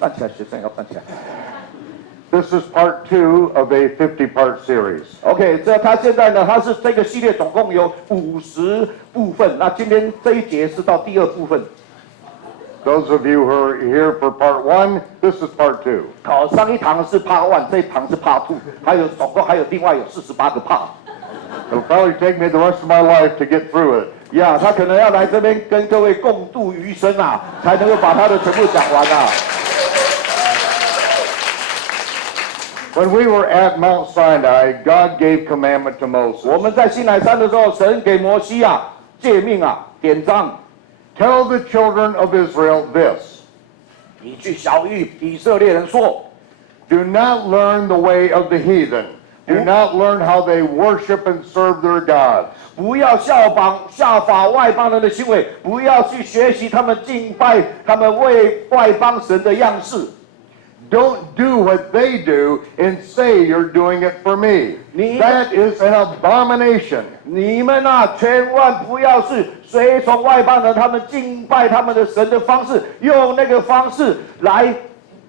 站起来，学生要站起来。This is part 2 of a 50-part series. OK， 他现在呢，他是这个系列总共有50部分，那今天这一节是到第2部分。Those of you who are here for part 1, this is part 2. 好，上一堂是 Part 1，这一堂是 Part 2，总共还有另外有48个 Part。It'll probably take me the rest of my life to get through it. 呀，他可能要来这边跟各位共度余生啊，才能够把他的全部讲完啊。When we were at Mount Sinai, God gave commandment to Moses. 我们在西乃山的时候，神给摩西啊诫命啊典章。Tell the children of Israel this. 你去晓谕以色列人说 Do not learn the way of the heathen. Do not learn how they worship and serve their gods. 不要效法外邦人的行为，不要去学习他们敬拜他们为外邦神的样式。Don't do what they do and say you're doing it for me. That is an abomination. 你们啊，千万不要是随从外邦人他们敬拜他们的神的方式，用那个方式来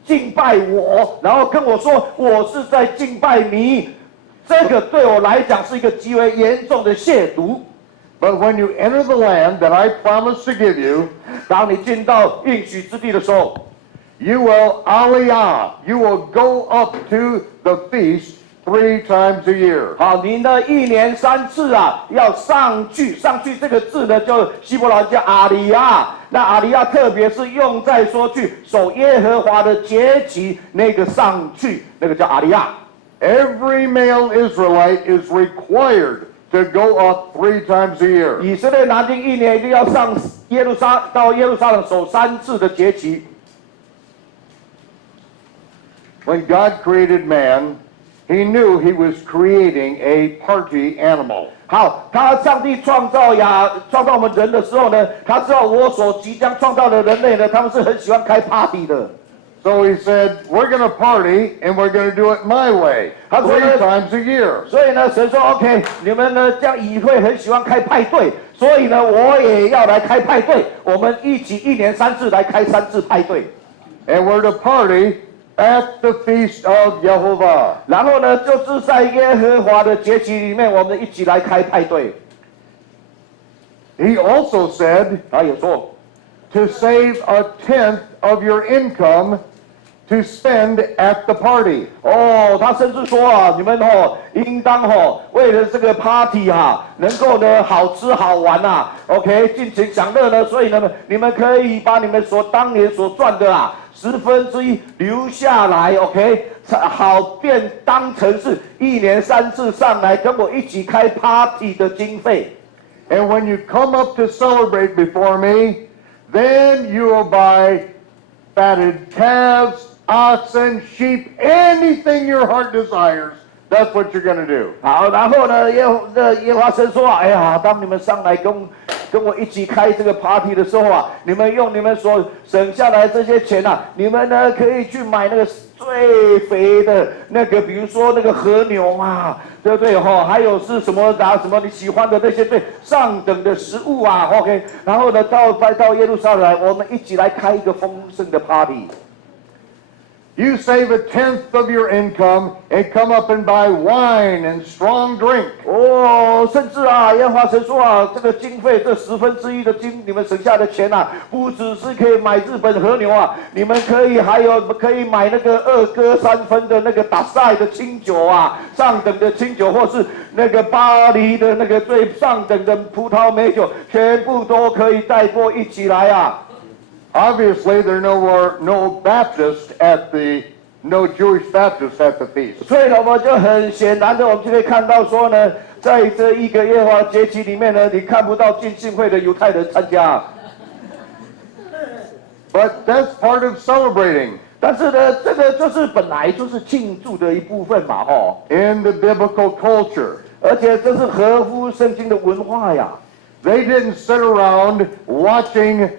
敬拜我，然后跟我说我是在敬拜你。这个对我来讲是一个极为严重的亵渎。But when you enter the land that I promised to give you, 当你进到应许之地的时候 you will aliyah. You will go up to the feast 3 times a year. 好，你呢1年3次啊，要上去。上去这个字呢，就希伯来叫阿里亚。那阿里亚特别是用在说去守耶和华的节期，那个上去，那个叫阿里亚。Every male Israelite is required to go up 3 times a year. 以色列男丁1年一定要到耶路撒冷守3次的节期。When God created man, He knew He was creating a party animal. 好，上帝创造我们人的时候呢，他知道我所即将创造的人类呢，他们是很喜欢开 party 的。So He said, we're going to party and we're going to do it my way, 3 times a year. 所以呢，神说 OK， 你们呢这样议会很喜欢开派对，所以呢我也要来开派对，我们一起1年3次来开3次派对。And we're to party at the feast of Jehovah. 然后呢，就是在耶和华的节期里面，我们一起来开派对。He also said, 他有说 to save 1/10 of your income to spend at the party. 哦，他甚至说啊，你们应当为了这个 party 能够呢好吃好玩OK， 尽情享乐呢，所以呢，你们可以把你们当年所赚的1/10留下来 ，OK， 好便当成是1年3次上来跟我一起开 party 的经费。And when you come up to celebrate before me, then you will buy fatted calves, oxen, sheep, anything your heart desires. That's what you're going to do. 好，然后呢，耶和华神说哎呀，当你们上来跟我一起开这个 party 的时候你们用你们所省下来这些钱你们呢可以去买那个最肥的那个，比如说那个和牛对不对还有是什么什么你喜欢的那些最上等的食物OK， 然后呢到耶路撒冷来，我们一起来开一个丰盛的 party。You save 1/10 of your income and come up and buy wine and strong drink. 甚至耶和华神说这个经费这1/10的你们省下的钱不只是可以买日本和牛你们可以买那个2哥3分的那个打赛的清酒上等的清酒，或是那个巴黎的那个最上等的葡萄美酒，全部都可以带过一起来Obviously, there are no Jewish Baptists at the feast. 所以呢，我们就很显然的，我们就可以看到说呢，在这一个耶和华节期里面呢，你看不到浸信会的犹太人参加。But that's part of celebrating. 但是呢，这个就是本来就是庆祝的一部分嘛In the biblical culture. 而且这是合乎圣经的文化呀。They didn't sit around watching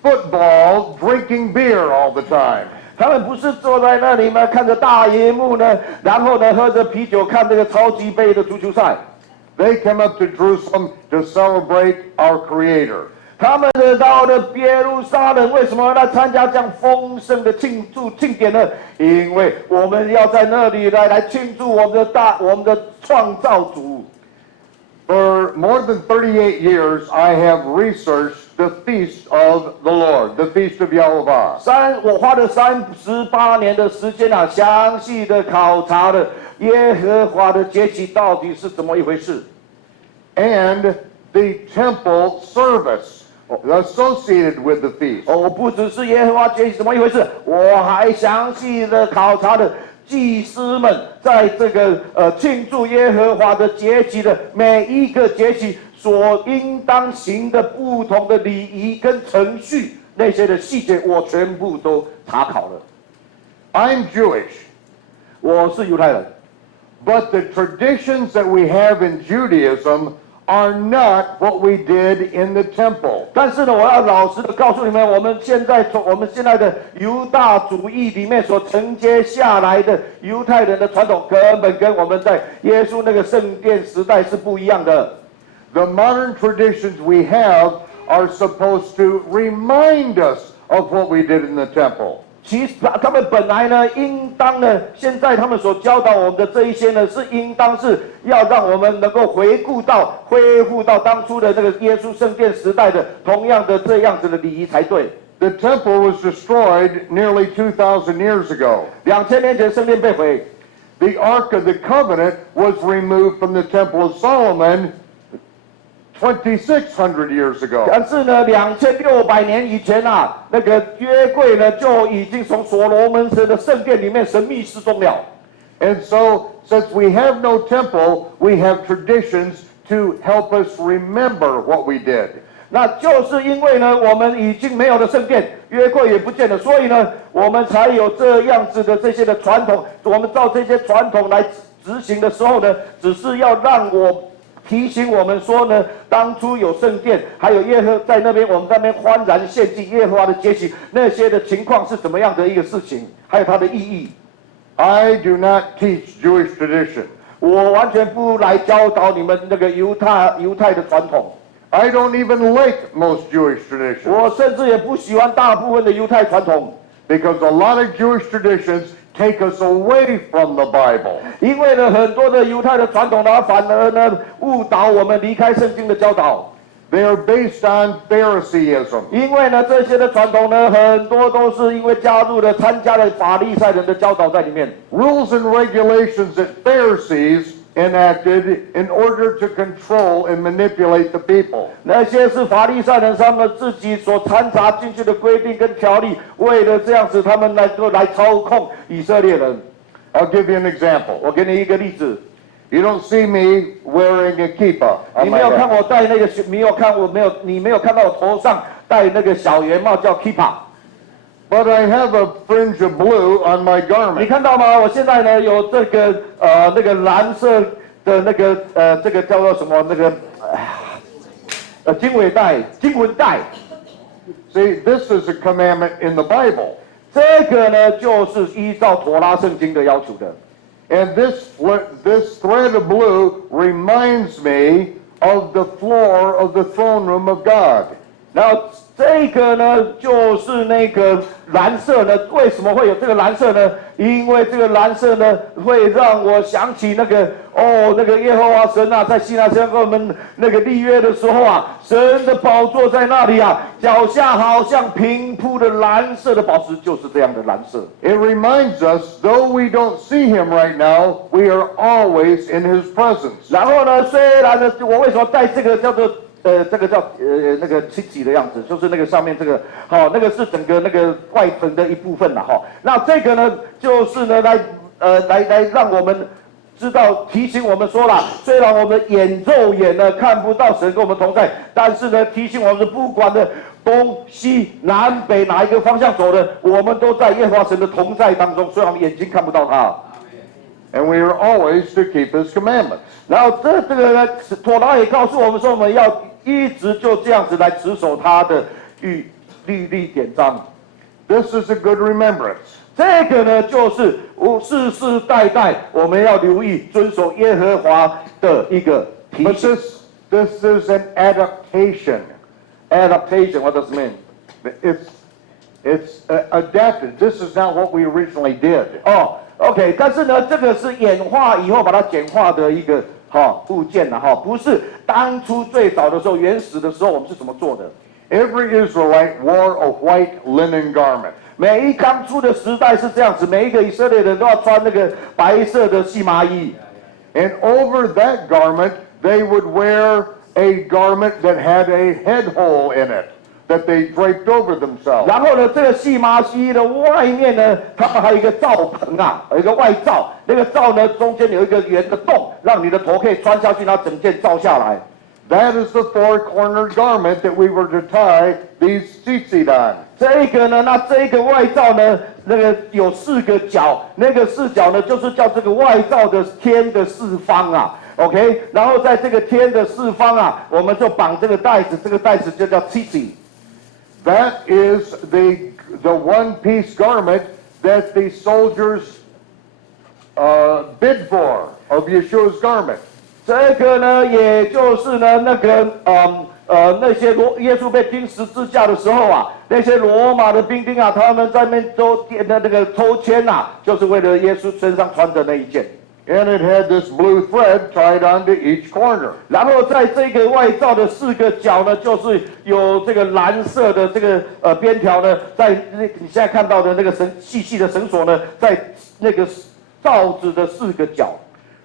football, drinking beer all the time. 他们不是坐在那里看着大荧幕呢，然后呢喝着啤酒看这个超级杯的足球赛。They come up to Jerusalem to celebrate our Creator. 他们到了耶路撒冷，为什么要来参加这样丰盛的庆典呢？因为我们要在那里来庆祝我们的创造主。For more than 38 years, I have researched the feast of the Lord, the feast of Yahovah. 我花了38年的时间啊，详细的考察了耶和华的节期到底是怎么一回事。And the temple service associated with the feast. 我不只是耶和华节期怎么一回事，我还详细的考察了祭司们在这个庆祝耶和华的节期的每一个节期所应当行的不同的礼仪跟程序，那些的细节我全部都查考了。I'm Jewish. 我是犹太人。But the traditions that we have in Judaism are not what we did in the temple. 但是呢，我要老实的告诉你们，我们现在的犹大主义里面所承接下来的犹太人的传统，根本跟我们在耶稣那个圣殿时代是不一样的。The modern traditions we have are supposed to remind us of what we did in the temple. 其实他们本来呢，应当呢，现在他们所教导我们的这一些呢，是应当是要让我们能够恢复到当初的这个耶稣圣殿时代的同样的这样子的礼仪才对。The temple was destroyed nearly 2,000 years ago. 2000年前圣殿被毁。The Ark of the Covenant was removed from the Temple of Solomon 2,600 years ago. 但是呢，2600年以前啊，那个约柜呢就已经从所罗门神的圣殿里面神秘失踪了。And so, since we have no temple, we have traditions to help us remember what we did. 那就是因为呢，我们已经没有了圣殿，约柜也不见了，所以呢，我们才有这样子的这些的传统。我们照这些传统来执行的时候呢，只是要让提醒我们说呢，当初有圣殿，还有耶和在那边，我们在那边欢然献祭耶和华的节期，那些的情况是怎么样的一个事情，还有它的意义。I do not teach Jewish tradition. 我完全不来教导你们那个犹太的传统。I don't even like most Jewish traditions. 我甚至也不喜欢大部分的犹太传统。Because a lot of Jewish traditions take us away from the Bible. 因为呢，很多的犹太的传统呢，反而呢误导我们离开圣经的教导。They are based on Phariseeism. 因为呢，这些的传统呢，很多都是因为参加了法利赛人的教导在里面。Rules and regulations that Pharisees enacted in order to control and manipulate the people. 那些是法利赛人他们自己所掺杂进去的规定跟条例，为了这样子，他们来操控以色列人。I'll give you an example. 我给你一个例子。You don't see me wearing a kippah. 你没有看我戴那个，你没有看到我头上戴那个小圆帽叫 kippah。But I have a fringe of blue on my 你 garment. 看到吗？我现在呢有这个那个蓝色的那个这个叫做什么那个经文带。See, this is a commandment in the Bible. 这个呢就是依照妥拉圣经的要求的。And this thread of blue reminds me of the floor of the throne room of God. 然后这个呢，就是那个蓝色呢，为什么会有这个蓝色呢？因为这个蓝色呢，会让我想起那个耶和华神啊，在西奈山跟我们那个立约的时候啊，神的宝座在那里啊，脚下好像平铺的蓝色的宝石，就是这样的蓝色。It reminds us, though we don't see him right now, we are always in his presence. 然后呢，虽然呢，我为什么带这个叫做？这个叫那个七级的样子，就是那个上面这个，那个是整个那个外层的一部分啦，那这个呢，就是呢来让我们知道提醒我们说啦，虽然我们肉眼呢看不到神跟我们同在，但是呢提醒我们不管的东西南北哪一个方向走的，我们都在耶和华神的同在当中，虽然我们眼睛看不到他。And we are always to keep his commandments. 然后这个呢，妥拉也告诉我们说，我们要一直就这样子来持守他的律例典章。This is a good remembrance. 这个呢，就是世世代代我们要留意遵守耶和华的一个提醒。But this is an adaptation. Adaptation, what does it mean? It's adapted. This is not what we originally did. 哦 ，OK， 但是呢，这个是演化以后把它简化的一个物件了不是当初最早的时候原始的时候我们是怎么做的。Every Israelite wore a white linen garment. 每一刚出的时代是这样子，每一个以色列人都要穿那个白色的细麻衣。And over that garment, they would wear a garment that had a head hole in it that they draped over themselves. 然后呢，这个细麻衣的外面呢，他们还有一个罩棚有一个外罩，那个罩呢中间有一个圆的洞，让你的头可以穿下去，然后整件罩下来。That is the four-cornered garment that we were to tie these tzitzit on. 这个呢，那这个外罩呢，那个有4个角，那个4角呢，就是叫这个外罩的天的4方OK， 然后在这个天的4方我们就绑这个带子，这个带子就叫 tzitzit。That is the one-piece garment that the soldiers bid for of Yeshua's garment. 这个呢，也就是呢，那个那些耶稣被钉十字架的时候那些罗马的兵丁他们在那边都那个抽签就是为了耶稣身上穿的那一件。And it had this blue thread tied onto each corner. 然后在这个外罩的4个角呢，就是有这个蓝色的这个边条呢，在你现在看到的那个细细的绳索呢，在那个罩子的4个角。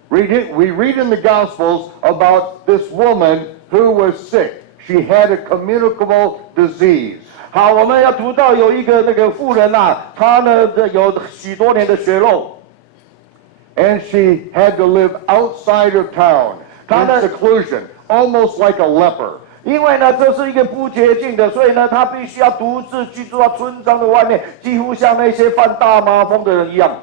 We read in the Gospels about this woman who was sick. She had a communicable disease. 好，我们要读到有一个那个妇人她呢有许多年的血漏。And she had to live outside of town in seclusion, almost like a leper. 因为呢，这是一个不洁净的，所以呢，她必须要独自居住在村庄的外面，几乎像那些犯大麻风的人一样。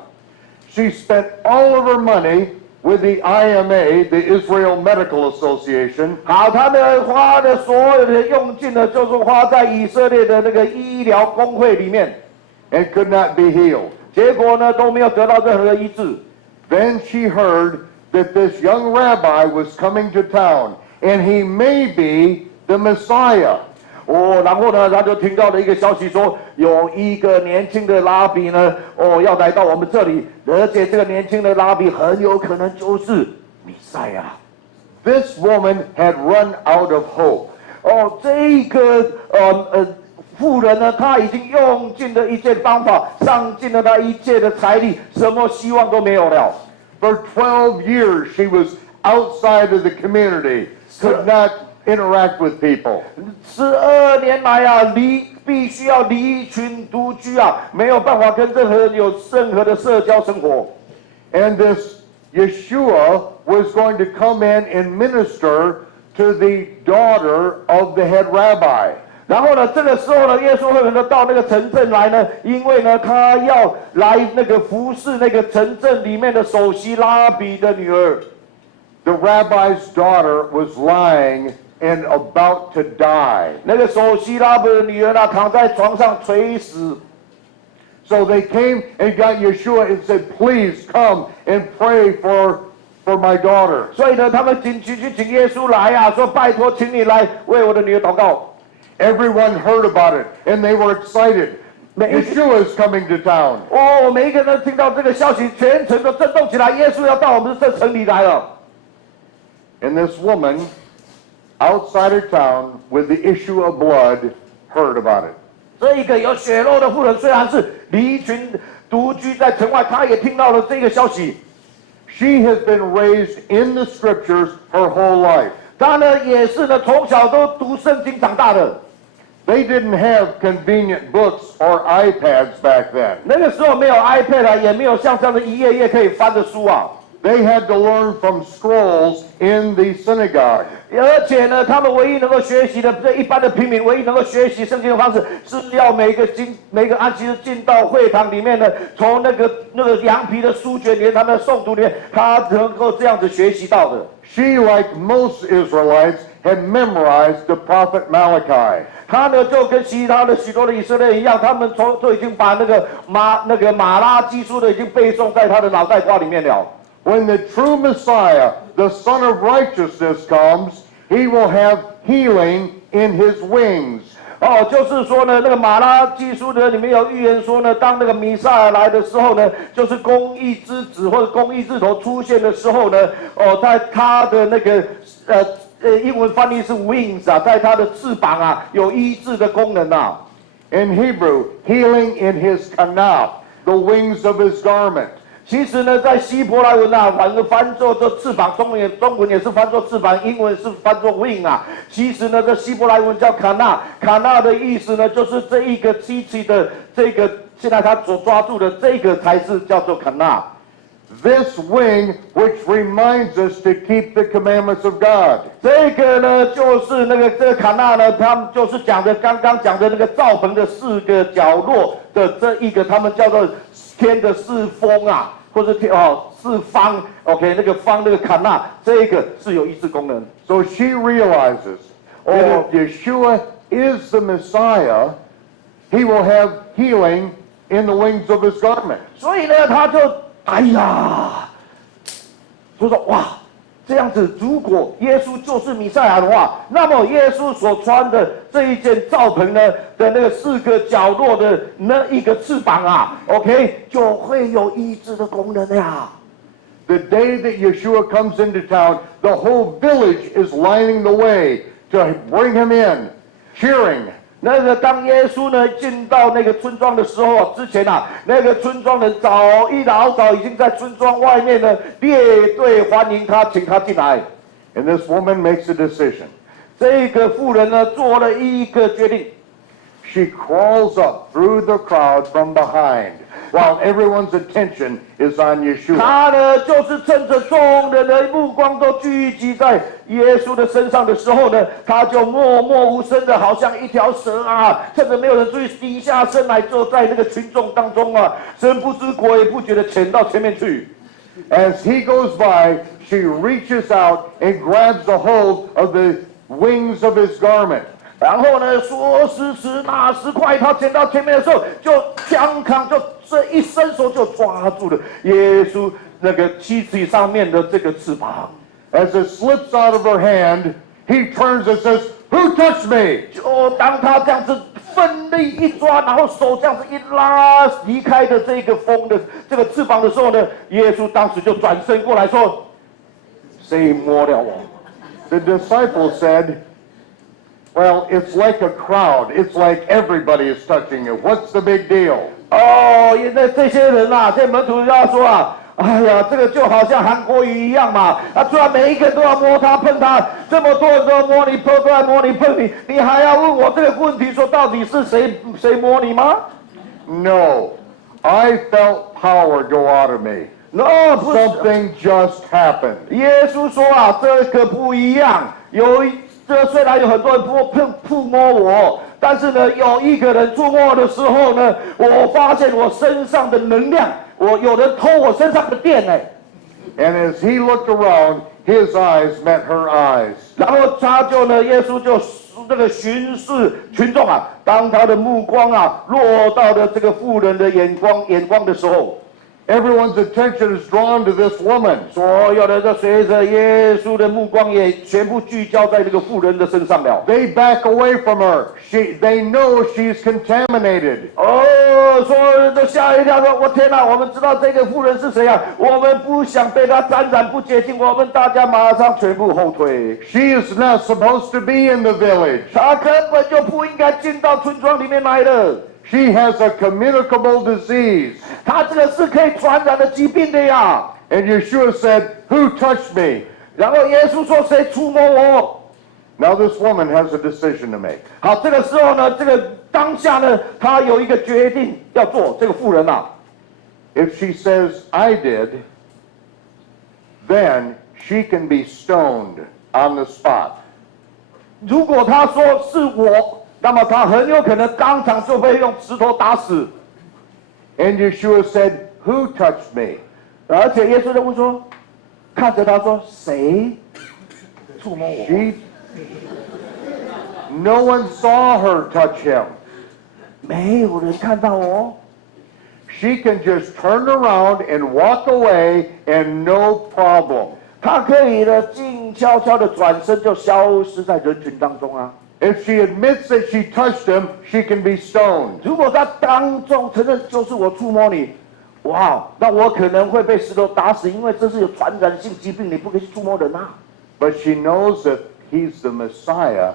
She spent all of her money with the IMA, the Israel Medical Association. 好，她呢花的所有的用尽呢，就是花在以色列的那个医疗工会里面 ，and could not be healed. 结果呢都没有得到任何的医治。Then she heard that this young rabbi was coming to town, and he may be the Messiah. 然后呢，他就听到了一个消息说，有一个年轻的拉比呢，要来到我们这里，而且这个年轻的拉比很有可能就是弥赛亚。This woman had run out of hope. 这个妇人呢，她已经用尽了一切方法，上尽了她一切的财力，什么希望都没有了。For 12 years, she was outside of the community, could not interact with people. 12年来必须要离群独居没有办法跟任何人有任何的社交生活。And this Yeshua was going to come in and minister to the daughter of the head rabbi. 然后呢，这个时候呢，耶稣会到那个城镇来呢，因为呢，他要来那个服侍那个城镇里面的首席拉比的女儿。The rabbi's daughter was lying and about to die. 那个首席拉比的女儿躺在床上垂死。So they came and got Yeshua and said, "Please come and pray for my daughter." 所以呢，他们请耶稣来说拜托，请你来为我的女儿祷告。Everyone heard about it, and they were excited. Yeshua is coming to town. 每一个人听到这个消息，全城都震动起来，耶稣要到我们这城里来了。And this woman, outside of town, with the issue of blood, heard about it. 这一个有血肉的妇人，虽然是离群独居在城外，她也听到了这个消息。She has been raised in the scriptures her whole life. 她呢，也是呢，从小都读圣经长大的。They didn't have convenient books or iPads back then. 那个时候没有 iPad 也没有像这样的一页页可以翻的书They had to learn from scrolls in the synagogue. 而且呢，他们唯一能够学习的，这一般的平民唯一能够学习圣经的方式，是要每个安息日进到会堂里面呢，从那个羊皮的书卷里面，他们的诵读里面，他能够这样子学习到的。She, like most Israelites, had memorized the prophet Malachi. 他呢，就跟其他的许多的以色列人一样，他们都已经把那个马拉基书的已经背诵在他的脑袋瓜里面了。When the true Messiah, the Son of Righteousness, comes, he will have healing in his wings. 哦，就是说呢，那个马拉基书呢里面有预言说呢，当那个弥赛亚来的时候呢，就是公义之子或者公义之头出现的时候呢，哦，在他的那个英文翻译是 wings 啊，在他的翅膀啊有医治的功能啊。In Hebrew, healing in his kanaf, the wings of his garment. 其实呢，在希伯来文啊，反而翻作这翅膀，中文也是翻作翅膀，英文是翻作 wing 啊。其实呢，这希伯来文叫卡纳，卡纳的意思呢，就是这一个机器的这个，现在他所抓住的这个才是叫做卡纳。This wing which reminds us to keep the commandments of God. 这个呢，就是那个这个卡纳呢，他们就是讲的刚刚讲的那个罩棚的4个角落的这一个，他们叫做天的4风啊。或者4方 ，OK， 那个方那个卡纳，这个是有医治功能。So she realizes that if Yeshua is the Messiah, he will have healing in the wings of his garment. 所以呢，他就哎呀，就说哇，这样子，如果耶稣就是弥赛亚的话，那么耶稣所穿的这一件罩棚呢的那个4个角落的那一个翅膀啊 ，OK， 就会有医治的功能呀。The day that Yeshua comes into town, the whole village is lining the way to bring him in, cheering. 那个当耶稣呢进到那个村庄的时候之前啊，那个村庄人早已经在村庄外面呢列队欢迎他，请他进来。And this woman makes a decision. 这个妇人呢做了一个决定。She crawls up through the crowd from behind, while everyone's attention is on Yeshua. 她呢就是趁着众人的目光都聚集在耶稣的身上的时候呢，她就默默无声的，好像一条蛇啊，趁着没有人注意，低下身来，就在那个群众当中啊，神不知鬼不觉的潜到前面去。As he goes by, she reaches out and grabs a hold of the wings of his garment. 然后呢，说时迟，那时快，他潜到前面的时候，就将扛，就这一伸手就抓住了耶稣那个妻子上面的这个翅膀。As it slips out of her hand, he turns and says, "Who touched me?" 就当他这样子奋力一抓，然后手这样子一拉，离开的这个风的这个翅膀的时候呢，耶稣当时就转身过来说：“谁摸了我？” The disciples said, "Well, it's like a crowd. It's like everybody is touching you. What's the big deal?" 哦，那这些人啊，这些门徒要说啊，哎呀，这个就好像韩国瑜一样嘛，啊，突然每一个人都要摸他碰他，这么多人都要摸你碰，都要摸你碰你，你还要问我这个问题，说到底是谁摸你吗 No, I felt power go out of me. ？No， 不是。Something just happened. 耶稣说啊，这个不一样，这虽然有很多人触摸我，但是呢，有一个人触摸的时候呢，我发现我身上的能量，有人偷我身上的电哎。And as he looked around, his eyes met her eyes. 然后他就呢，耶稣就那个巡视群众啊，当他的目光啊落到了这个妇人的眼光的时候。Everyone's attention is drawn to this woman. 所有人都随着耶稣的目光也全部聚焦在这个妇人的身上了。They back away from her. They know she's contaminated. 哦，所有人都吓一跳，说：“我天哪！我们知道这个妇人是谁啊？我们不想被她沾染，不洁净。我们大家马上全部后退。She is not supposed to be in the village. 她根本就不应该进到村庄里面来的。She has a communicable disease." 她这个是可以传染的疾病的呀。And Yeshua said, "Who touched me?" 然后耶稣说：“谁触摸我？” Now this woman has a decision to make. 好，这个时候呢，这个当下呢，她有一个决定要做。这个妇人啊， If she says, "I did," then she can be stoned on the spot. 如果她说是我，那么她很有可能当场就被用石头打死。And Yeshua said, "Who touched me?" 而且耶稣就问说，看着他说：“谁触摸我？” No one saw her touch him. 没有人看到哦。She can just turn around and walk away and no problem. 她可以呢，静悄悄的转身就消失在人群当中啊。If she admits that she touched him, she can be stoned. 如果他当众承认就是我触摸你，哇，那我可能会被石头打死，因为这是有传染性疾病，你不可以去触摸人啊。But she knows that he's the Messiah,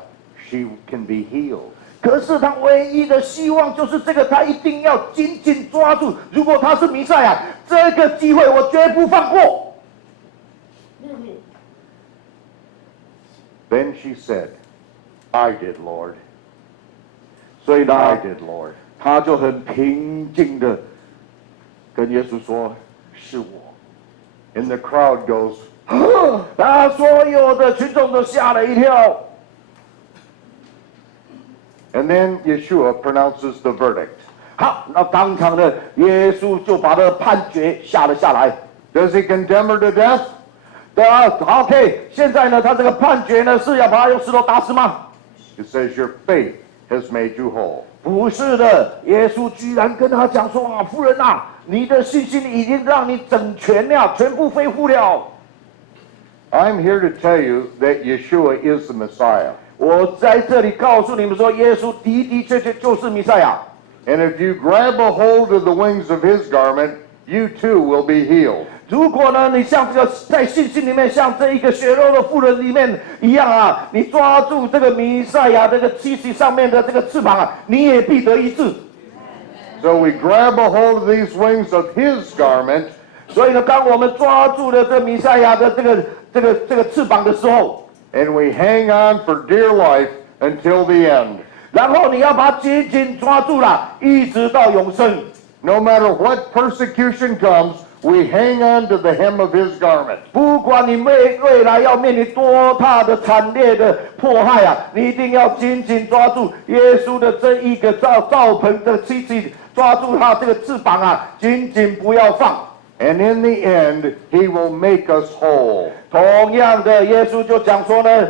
she can be healed. 可是他唯一的希望就是这个，他一定要紧紧抓住。如果他是弥赛亚，这个机会我绝不放过。Then she said, I did, Lord. 所以呢 I did, Lord. 他就很平静的跟耶稣说：“是我。” And the crowd goes, 那所有的群众都吓了一跳。and then Yeshua pronounces the verdict. 好，那当场的耶稣就把他的判决下了下来。Does he condemn her to death? 好 ，OK， 现在呢，他这个判决呢是要把他用石头打死吗？ It says, your faith has made you whole. 不是的，耶稣居然跟他讲说：“啊，夫人啊，你的信心已经让你整全了，全部恢复了。” I'm here to tell you that Yeshua is the Messiah. 我在这里告诉你们说，耶稣的的确确就是弥赛亚。And if you grab a hold of the wings of his garment, you too will be healed. 如果呢，你像这个在信心里面，像这一个血肉的妇人里面一样啊，你抓住这个弥赛亚这个七旗上面的这个翅膀啊，你也必得医治。So we grab a hold of these wings of his garment. 所以呢，当我们抓住了这弥赛亚的这个翅膀的时候， And we hang on for dear life until the end. 然后你要把它紧紧抓住了，一直到永生。No matter what persecution comes, we hang on to the hem of his garment. 不管你未来要面临多大的惨烈的迫害啊，你一定要紧紧抓住耶稣的这一个罩棚的七旗，抓住他这个翅膀啊，紧紧不要放。And in the end, he will make us whole. 同样的，耶稣就讲说呢，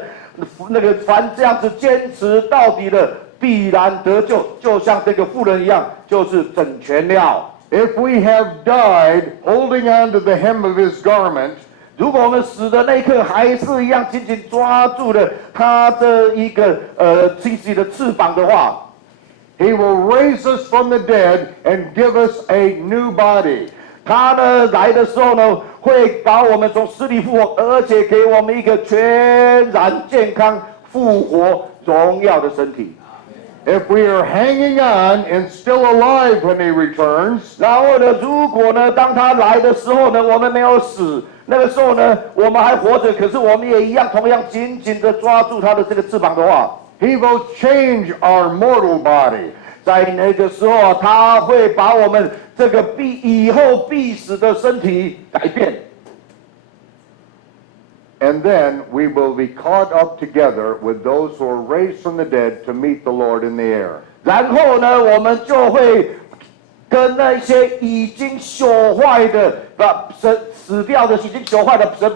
那个凡这样子坚持到底的，必然得救，就像这个妇人一样，就是整全了。If we have died holding on to the hem of his garment, 如果我们死的那一刻还是一样紧紧抓住了他这一个七旗的翅膀的话， he will raise us from the dead and give us a new body. 他呢来的时候呢，会把我们从死里复活，而且给我们一个全然健康、复活、荣耀的身体。If we are hanging on and still alive when he returns, 然后呢，如果呢，当他来的时候呢，我们没有死，那个时候呢，我们还活着，可是我们也一样，同样紧紧的抓住他的这个翅膀的话， he will change our mortal body. 在那个时候啊，他会把我们这个以后必死的身体改变。And then we will be caught up together with those who are raised from the dead to meet the Lord in the air. 然后呢，我们就会跟那些已经朽坏的、把神死掉的、已经朽坏的神，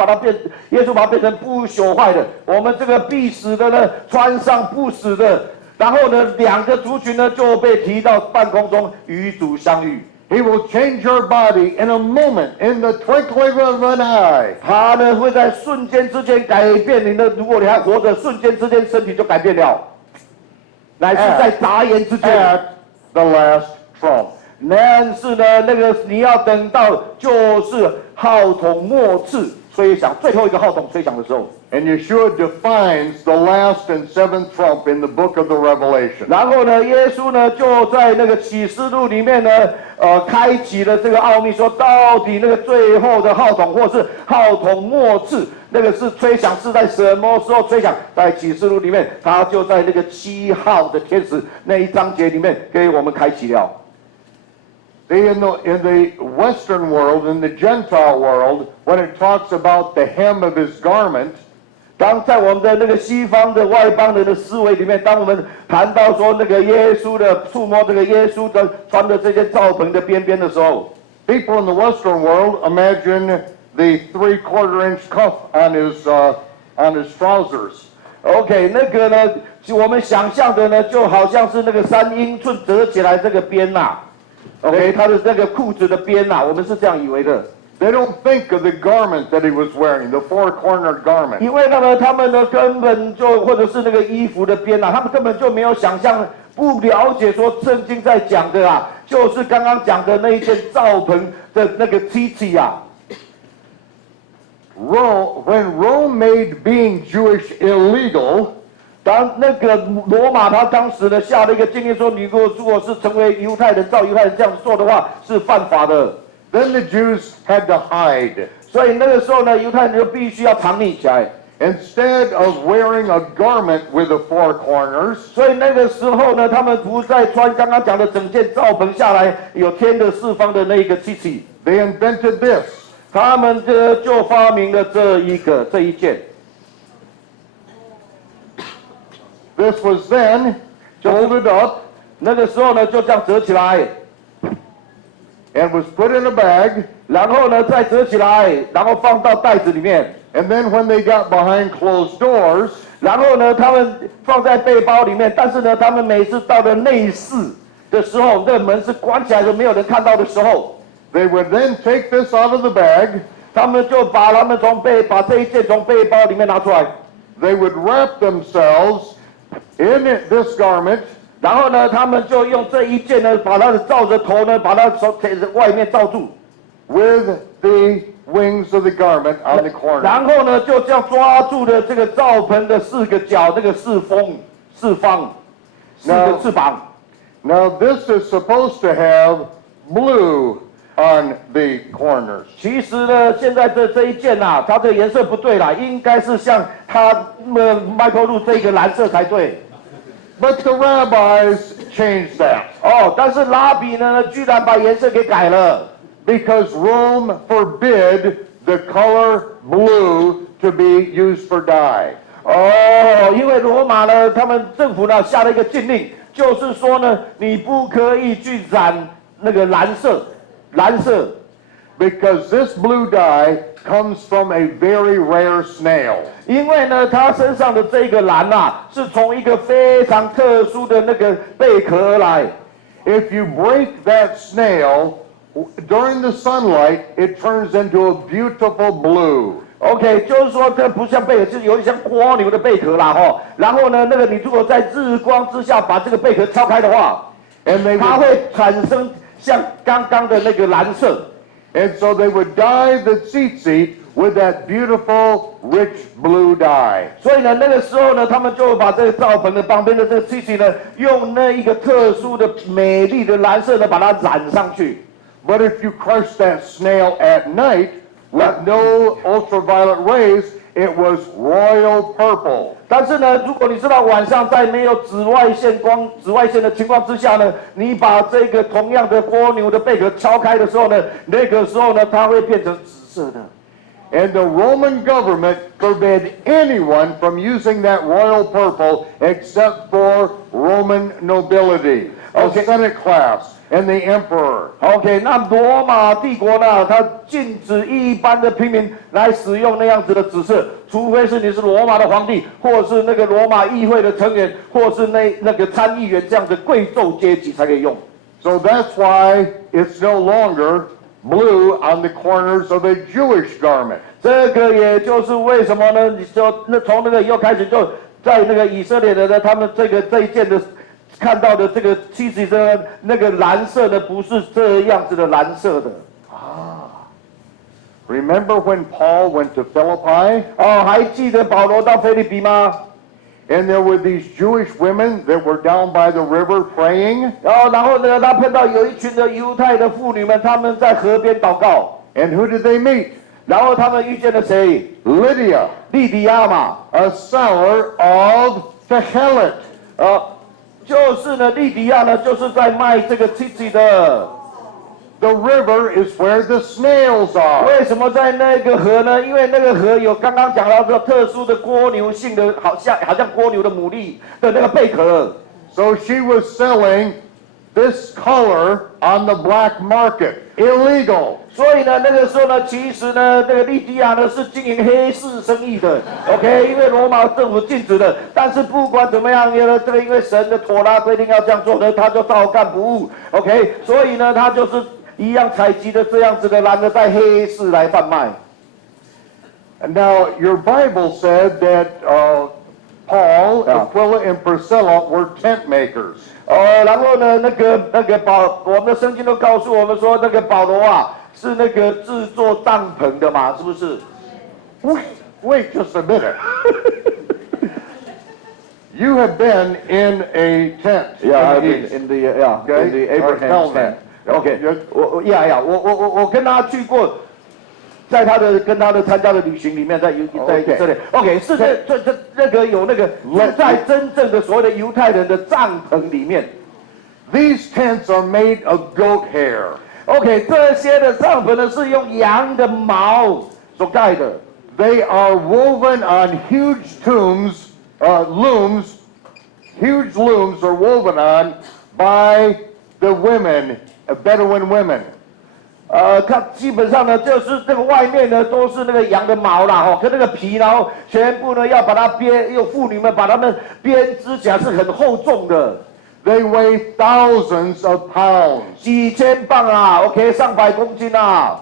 耶稣把它变成不朽坏的。我们这个必死的呢，穿上不死的。然后呢，两个族群呢就被提到半空中与主相遇。He will change our body in a moment, in the twinkling of an eye. 他呢会在瞬间之间改变你的，如果你还活着，瞬间之间身体就改变了，乃是在眨眼之间。 At the last trump. 但是呢，那个你要等到就是号筒末次吹响，最后一个号筒吹响的时候。And Yeshua defines the last and seventh trump in the book of the Revelation. 然后呢，耶稣呢就在那个启示录里面呢，开启了这个奥秘，说到底那个最后的号筒或是号筒末次，那个是吹响是在什么时候吹响？在启示录里面，他就在那个7号的天使那一章节里面给我们开启了。See, in the Western world, in the Gentile world, when it talks about the hem of his garment, 当在我们的那个西方的外邦人的思维里面，当我们谈到说那个耶稣的触摸这个耶稣的穿的这些罩棚的边边的时候， people in the Western world imagine the 3/4-inch cuff on his trousers. OK， 那个呢，我们想象的呢，就好像是那个3英寸折起来这个边呐、OK， 他的那个裤子的边呐、我们是这样以为的。They don't think of the garment that he was wearing, the four-cornered garment. 因为他们呢根本就或者是那个衣服的边啊，他们根本就没有想象，不了解说圣经在讲的啊，就是刚刚讲的那一件罩棚的那个机器啊。When Rome made being Jewish illegal, 当那个罗马他当时呢下了一个禁令说，你如果是成为犹太人，照犹太人这样做的话是犯法的。then the Jews had to hide. 所以那个时候呢，犹太人就必须要藏匿起来。Instead of wearing a garment with the four corners, 所以那个时候呢，他们不再穿刚刚讲的整件罩棚下来有天的四方的那个机器， they invented this. 他们就发明了这一件。This was then folded up 那个时候呢，就这样折起来， and was put in a bag. 然后呢再折起来，然后放到袋子里面。And then when they got behind closed doors, 然后呢，他们放在背包里面，但是呢，他们每次到了内室的时候，那个门是关起来的，没有人看到的时候， they would then take this out of the bag. 他们就把把这一件从背包里面拿出来， They would wrap themselves in this garment, 然后呢，他们就用这一件呢，把它罩着头呢，把它从外面罩住， with the wings of the garment on the corner. 然后呢，就这样抓住了这个罩棚的四个角，这个四方，四个翅膀。Now this is supposed to have blue on the corners. 其实呢，现在这一件啊，它的颜色不对啦，应该是像迈克儒这个蓝色才对。But the rabbis changed that 哦，但是拉比呢，居然把颜色给改了。 because Rome forbid the color blue to be used for dye. 哦，因为罗马呢，他们政府呢下了一个禁令，就是说呢，你不可以去染那个蓝色。 Because this blue dye comes from a very rare snail. 因为呢，它身上的这个蓝啊，是从一个非常特殊的那个贝壳而来。 If you break that snail during the sunlight, it turns into a beautiful blue. OK， 就是说这不像贝壳，就是有点像蜗牛的贝壳啦，吼。然后呢，那个你如果在日光之下把这个贝壳敲开的话， 它会产生像刚刚的那个蓝色。 And so they would dye the tzitzit with that beautiful, rich blue dye. 所以呢，那个时候呢，他们就把这个罩棚的旁边的这个机器呢，用那一个特殊的美丽的蓝色呢，把它染上去。 But if you crush that snail at night with no ultraviolet rays, it was royal purple. 但是呢，如果你知道晚上在没有紫外线的情况之下呢，你把这个同样的蜗牛的贝壳敲开的时候呢，那个时候呢，它会变成紫色的。 And the Roman government forbade anyone from using that royal purple except for Roman nobility, the Senate class, and the emperor. OK， 那罗马帝国呢，它禁止一般的平民来使用那样子的紫色，除非是你是罗马的皇帝，或是那个罗马议会的成员，或是那个参议员这样的贵胄阶级才可以用。 So that's why it's no longer blue on the corners of a Jewish garment. 这个也就是为什么呢？你就从那个以后开始，就在那个以色列人呢，他们这一件的看到的这个其实的那个蓝色呢，不是这样子的蓝色的。 Remember when Paul went to Philippi? 哦，还记得保罗到腓立比吗？ And there were these Jewish women that were down by the river praying. 然后呢，他碰到有一群的犹太的妇女们，他们在河边祷告。 And who did they meet? 然后他们遇见了谁？ Lydia, 利迪亚嘛。 a seller of Techelet. 就是呢，利迪亚呢，就是在卖这个机器的。 The river is where the snails are. 为什么在那个河呢？因为那个河有刚刚讲到的特殊的蜗牛性的，好像蜗牛的牡蛎的那个贝壳。 So she was selling this color on the black market, illegal. 所以呢，那个时候呢，其实呢，这个利迪亚呢是经营黑市生意的 ，OK， 因为罗马政府禁止的。但是不管怎么样，因为神的妥拉规定要这样做呢，他就照干不误 ，OK， 所以呢，他就是一样采集的这样子的，然而在黑市来贩卖。And now, your Bible said that Paul, Aquila, and Priscilla were tent makers. 然后呢，我们的圣经都告诉我们说，那个保罗啊，是那个制作帐篷的嘛，是不是？ Wait just a minute. You have been in a tent. Yeah, in the Abraham tent. OK， 我跟他去过，在跟他的参加的旅行里面，在以色列。OK， 是有那个在真正的所谓的犹太人的帐篷里面。These tents are made of goat hair. OK， 这些的帐篷呢是用羊的毛所盖的。They are woven on huge looms. Huge looms are woven on by the women, Bedouin women. 它基本上呢，就是这个外面呢都是那个羊的毛啦，跟那个皮，然后全部呢要把它用妇女们把它们编织起来，是很厚重的。They weigh thousands of pounds. 几千磅啊 ，OK， 上百公斤啊。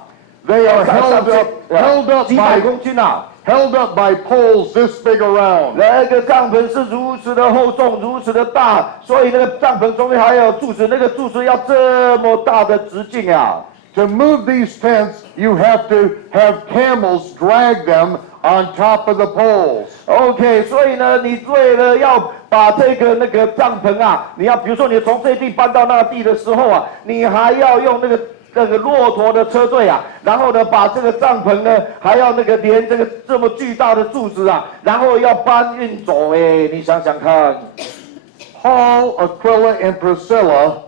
They are held up 几百公斤啊。Held up by poles this big around. 那个帐篷是如此的厚重，如此的大，所以那个帐篷中间还有柱子，那个柱子要这么大的直径啊。To move these tents, you have to have camels drag them on top of the poles. OK， 所以呢，你为了要把那个帐篷啊，你要比如说你从这地搬到那地的时候啊，你还要用那个骆驼的车队啊，然后呢，把这个帐篷呢，还要连这么巨大的柱子啊，然后要搬运走，你想想看。Paul, Aquila, and Priscilla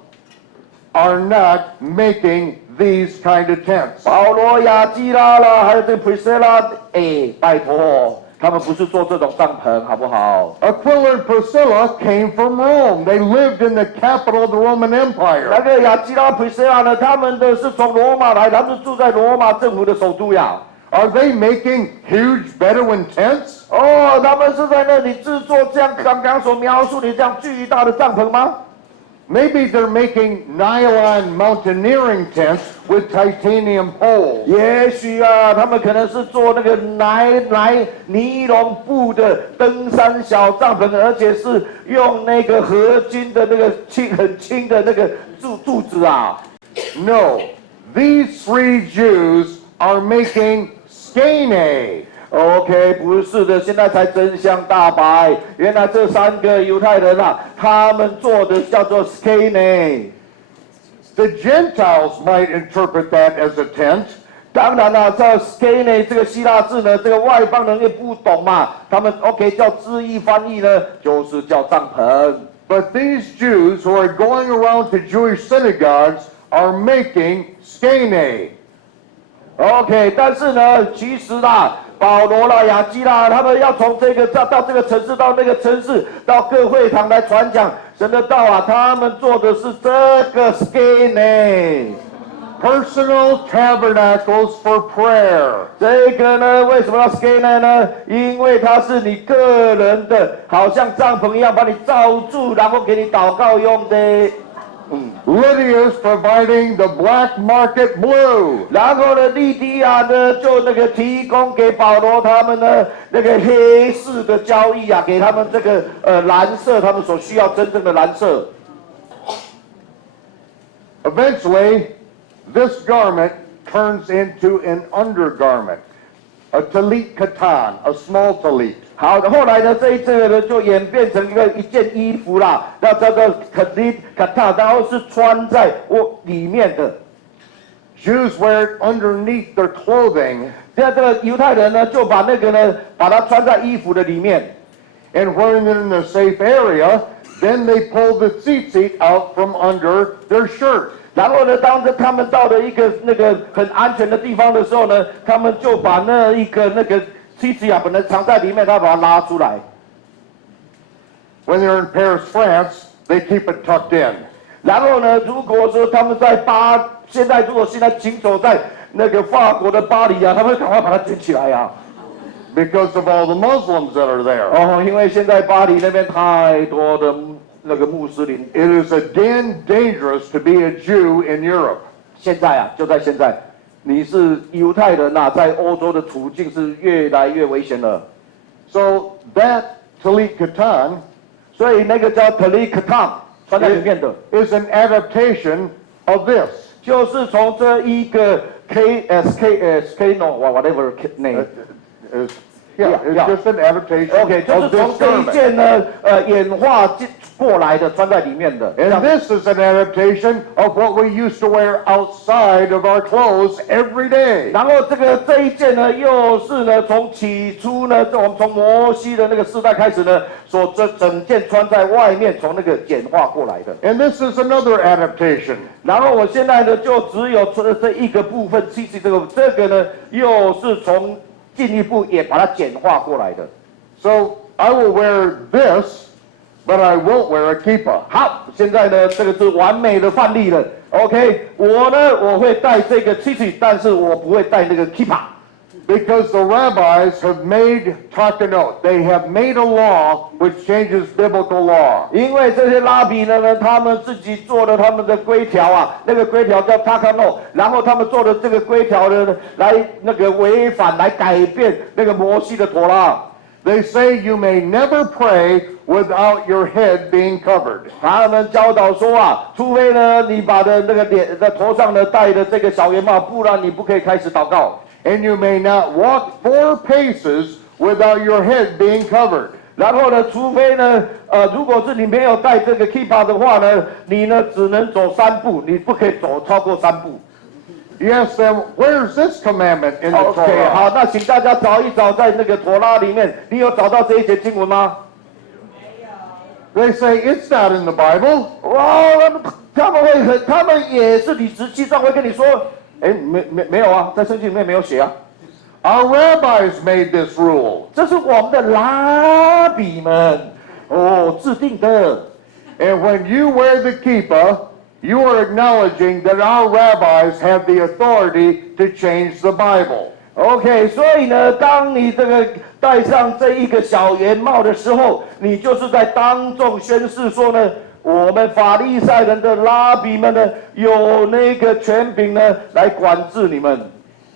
are not making these kind of tents. 保罗、亚基拉啦，还有这个 Priscilla， 拜托，他们不是做这种帐篷，好不好？ Aquila and Priscilla came from Rome. They lived in the capital of the Roman 那 Empire. 个亚基拉、Priscilla 呢，他们是从罗马来，他们住在罗马政府的首都呀。Are they making huge Bedouin tents? 他们是在那里制作这样刚刚所描述的这样巨大的帐篷吗？ Maybe they're making nylon mountaineering tents with titanium poles. 也许啊，他们可能是做那个尼龙布的登山小帐篷，而且是用那个合金的那个很轻的那个柱子啊。No, these 3 Jews are making OK， 不是的，现在才真相大白。原来这3个犹太人啊，他们做的叫做 skene。 The Gentiles might interpret that as a tent. 当然了，这 skene 这个希腊字呢，这个外邦人也不懂嘛，他们 OK 叫字义翻译呢，就是叫帐篷。But these Jews who are going around to Jewish synagogues are making skene. OK， 但是呢，其实啦，保罗啦、亚基拉，他们要从到这个城市到那个城市，到各会堂来传讲神的道啊，他们做的是这个 skene。 Personal tabernacles for prayer. 这个呢，为什么要 skene 呢？因为它是你个人的，好像帐篷一样，把你罩住，然后给你祷告用的。Lydia is providing the black market blue. 然后呢，利迪亚呢就提供给保罗他们呢黑市的交易啊，给他们这个蓝色，他们所需要真正的蓝色。Eventually, this garment turns into an undergarment, a talit katan, a small talit. 好的，后来呢，这个呢就演变成一件衣服啦，那叫做 katan， 然后是穿在里面的。Jews wear it underneath their clothing. 这个犹太人呢就把把它穿在衣服的里面。And when they're in a safe area, then they pull the tzitzit out from under their shirt. 然后呢，当他们到了一个很安全的地方的时候呢，他们就把妻子啊，本来藏在里面，他把它拉出来。When they're in Paris, France, they keep it tucked in. 然后呢，如果说他们现在行走在法国的巴黎啊，他们赶快把它卷起来啊。Because of all the Muslims that are there. 因为现在巴黎那边太多的穆斯林。It is again dangerous to be a Jew in Europe. 现在啊，就在现在，你是犹太人啊，在欧洲的处境是越来越危险了。So that Talit Katan 所以那个叫 Talit Katan 穿在里面的 is an adaptation of this. 就是从这一个 KSK no whatever name。Yeah, it's just an adaptation OK， 就是 of this 从这一 sermon. 件呢，演化过来的，穿在里面的。 And this is an adaptation of what we used to wear outside of our clothes every day. 然后这一件呢，又是呢，从起初呢，我们从摩西的那个世代开始呢，所整件穿在外面，从那个简化过来的。 And this is another adaptation. 然后我现在呢，就只有这一个部分，其实这个呢，又是从进一步也把它简化过来的。 So I will wear this, but I won't wear a kippah. 好，现在呢，这个是完美的范例了。OK， 我会戴这个 tzitzit， 但是我不会戴那个 kippah。 Because the rabbis have made takanot. They have made a law which changes biblical law. 因为这些拉比呢，他们自己做了他们的规条啊，那个规条叫 takanot， 然后他们做的这个规条呢，来那个违反，来改变那个摩西的陀拉。 They say you may never pray without your head being covered. 他们教导说啊，除非呢你把的那个脸在头上呢戴的这个小圆帽，不然你不可以开始祷告。 And you may not walk 4 paces without your head being covered. 然后呢，除非呢，如果是你没有戴这个 kippah 的话呢，你呢只能走3步，你不可以走超过3步。 You ask them, where's this commandment in the OK， Torah? 好，那请大家找一找，在那个陀拉里面，你有找到这一节经文吗？ They say it's not in the Bible. 哇，他们也是理直气壮会跟你说，哎，没有啊，在圣经里面没有写啊。 Our rabbis made this rule. 这是我们的拉比们制定的。 And when you wear the kippah, you are acknowledging that our rabbis have the authority to change the Bible. OK， 所以呢，当你这个戴上这一个小圆帽的时候，你就是在当众宣誓说呢，我们法利赛人的拉比们呢，有那个权柄呢，来管制你们。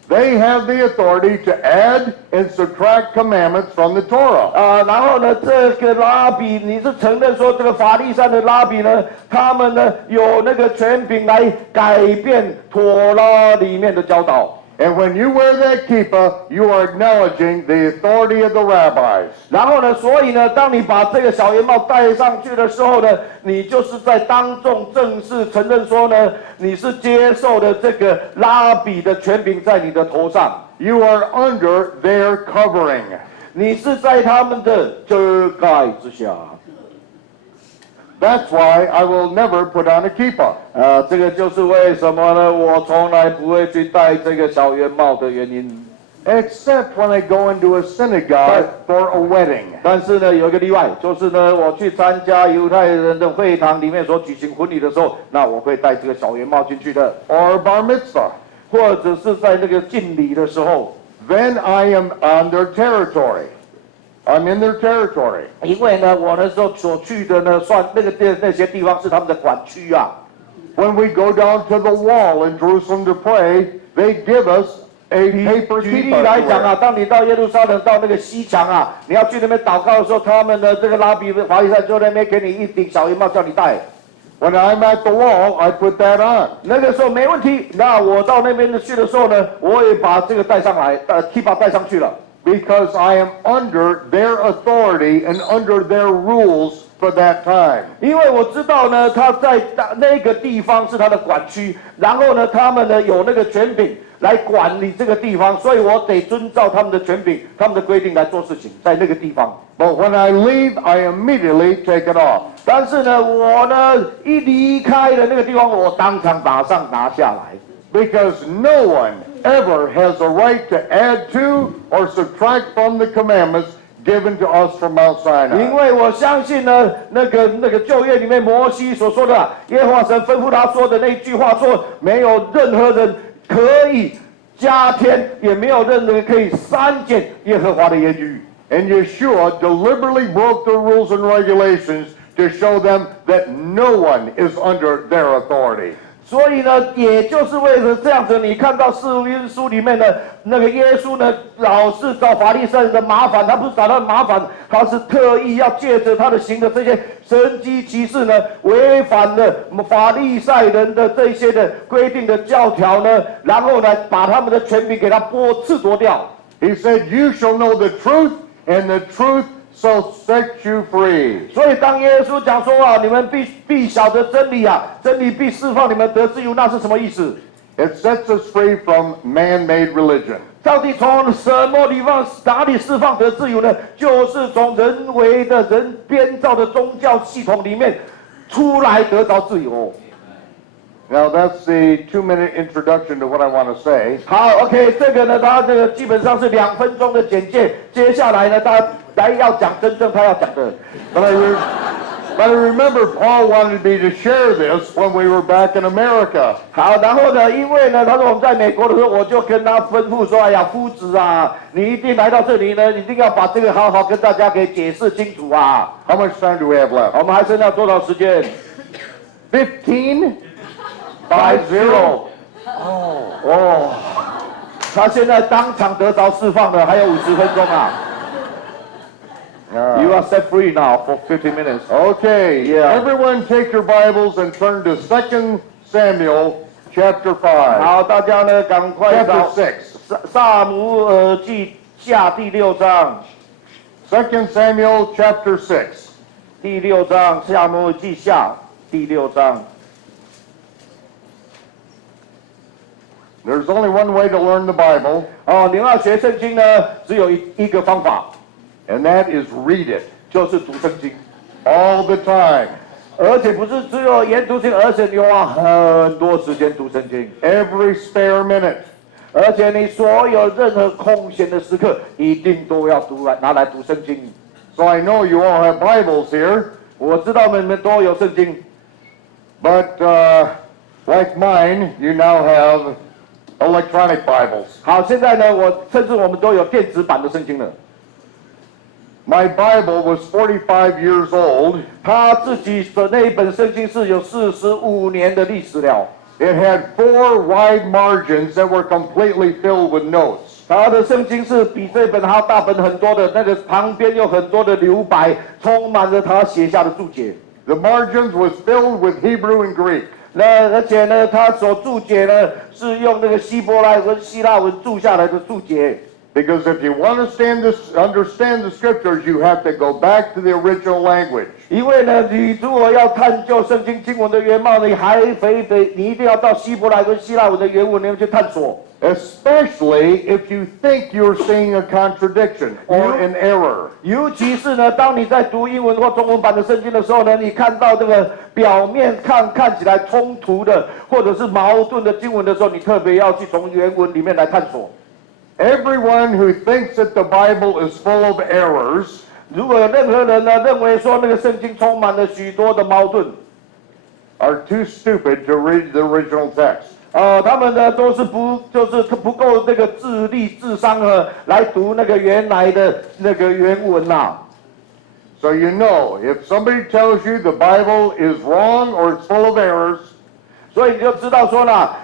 They have the authority to add and subtract commandments from the Torah. 然后呢，这个拉比，你是承认说这个法利赛的拉比呢，他们呢有那个权柄来改变妥拉里面的教导。 And when you wear that kippah, you are acknowledging the authority of the rabbis. 然后呢，所以呢，当你把这个小圆帽戴上去的时候呢，你就是在当众正式承认说呢，你是接受的这个拉比的权柄在你的头上。 You are under their covering. 你是在他们的遮盖之下。 That's why I will never put on a kippah. 这个就是为什么呢？我从来不会去戴这个小圆帽的原因。 Except when I go into a synagogue for a wedding. 但是呢，有一个例外，就是呢，我去参加犹太人的会堂里面所举行婚礼的时候，那我会戴这个小圆帽进去的。 Or bar mitzvah. 或者是在那个敬礼的时候， Then I am on their territory. I'm in their territory. 因为呢，我那时候所去的呢，算那些地方是他们的管区啊。 When we go down to the wall in Jerusalem to pray, they give us a paper 举例 kippah 来 to 讲啊， wear. 当你到耶路撒冷到那个西墙啊，你要去那边祷告的时候，他们的这个拉比法利赛就在那边给你一顶小圆帽，叫你戴。 When I'm at the wall, I put that on. 那个时候没问题。那我到那边去的时候呢，我也把这个戴上来，kippah 戴上去了。 Because I am under their authority and under their rules for that time. 因为我知道呢，他在那个地方是他的管区，然后呢，他们呢有那个权柄来管理这个地方，所以我得遵照他们的权柄、他们的规定来做事情，在那个地方。 But when I leave, I immediately take it off. 但是呢，我呢一离开了那个地方，我当场马上拿下来。 Because no one ever has a right to add to or subtract from the commandments given to us from Mount 因 Sinai. 为我相信呢，那个旧约里面摩西所说的耶和华神吩咐他说的那句话说，没有任何人可以加添，也没有任何人可以删减耶和华的言语。 And Yeshua deliberately broke the rules and regulations to show them that no one is under their authority. 所以呢，也就是为了这样子，你看到四福音书里面的那个耶稣呢，老是找法利赛人的麻烦，他不是找他的麻烦，他是特意要借着他的行的这些神迹奇事呢，违反了法利赛人的这些的规定的教条呢，然后呢，把他们的权柄给他褫夺掉。He said, "You shall know the truth, and the truth shall set you free." 所以当耶稣讲说啊，你们必晓得真理啊，真理必释放你们得自由，那是什么意思？ It sets us free from man-made religion. 到底从什么地方哪里释放得自由呢？就是从人为的人编造的宗教系统里面出来得到自由。Now that's the 2-minute introduction to what I want to say. 好 ，OK， 这个呢，他这个基本上是2分钟的简介。接下来呢，他来要讲真正他要讲的。But I remember Paul wanted me to share this when we were back in America. 好，然后呢，因为呢，他说我们在美国的时候，我就跟他吩咐说：“哎呀，夫子啊，你一定来到这里呢，一定要把这个好好跟大家给解释清楚啊。” How much time do we have left? 我们还剩下多少时间 15? 哦，他现在当场得着释放了，还有50分钟啊。You are set free now for 50 minutes. Okay, Yeah. Everyone take your Bibles and turn to 2 Samuel chapter 5. 好，大家呢赶快 Chapter 找 6. 撒母耳记下第6章。 2 Samuel chapter 6. 第6章，撒母耳记下第6章。There's only one way to learn the Bible, 哦，你要学圣经呢，只有一个方法， and that is read it 就是读圣经。 all the time. 而且不是只有研读经，而且你花很多时间读圣经。 Every spare minute. 而且你所有任何空闲的时刻，一定都要拿来读圣经。 So I know you all have Bibles here, 我知道你们都有圣经， but like mine, you now have electronic Bibles. 好，现在呢，甚至我们都有电子版的圣经了。 My Bible was 45 years old. 他自己的那一本圣经是有45年的历史了。 It had 4 wide margins that were completely filled with notes. 他的圣经是比这本还要大本很多的，那个旁边有很多的留白，充满了他写下的注解。 The margins was filled with Hebrew and Greek. 那而且呢，他所注解呢是用那个希伯来文、希腊文注下来的注解。 Because if you want to understand the scriptures, you have to go back to the original language. 因为呢，你如果要探究圣经经文的原貌，你一定要到希伯来文、希腊文的原文里面去探索。 Especially if you think you're seeing a contradiction or an error. 尤其是呢，当你在读英文或中文版的圣经的时候呢，你看到这个表面看起来冲突的或者是矛盾的经文的时候，你特别要去从原文里面来探索。 Everyone who thinks that the Bible is full of errors 如果有任何人呢认为说那个圣经充满了许多的矛盾， are too stupid to read the original text. 他们呢都是不够那个智商呢来读那个原来的那个原文啦。 So you know, if somebody tells you the Bible is wrong or it's full of errors, 所以你就知道说啦，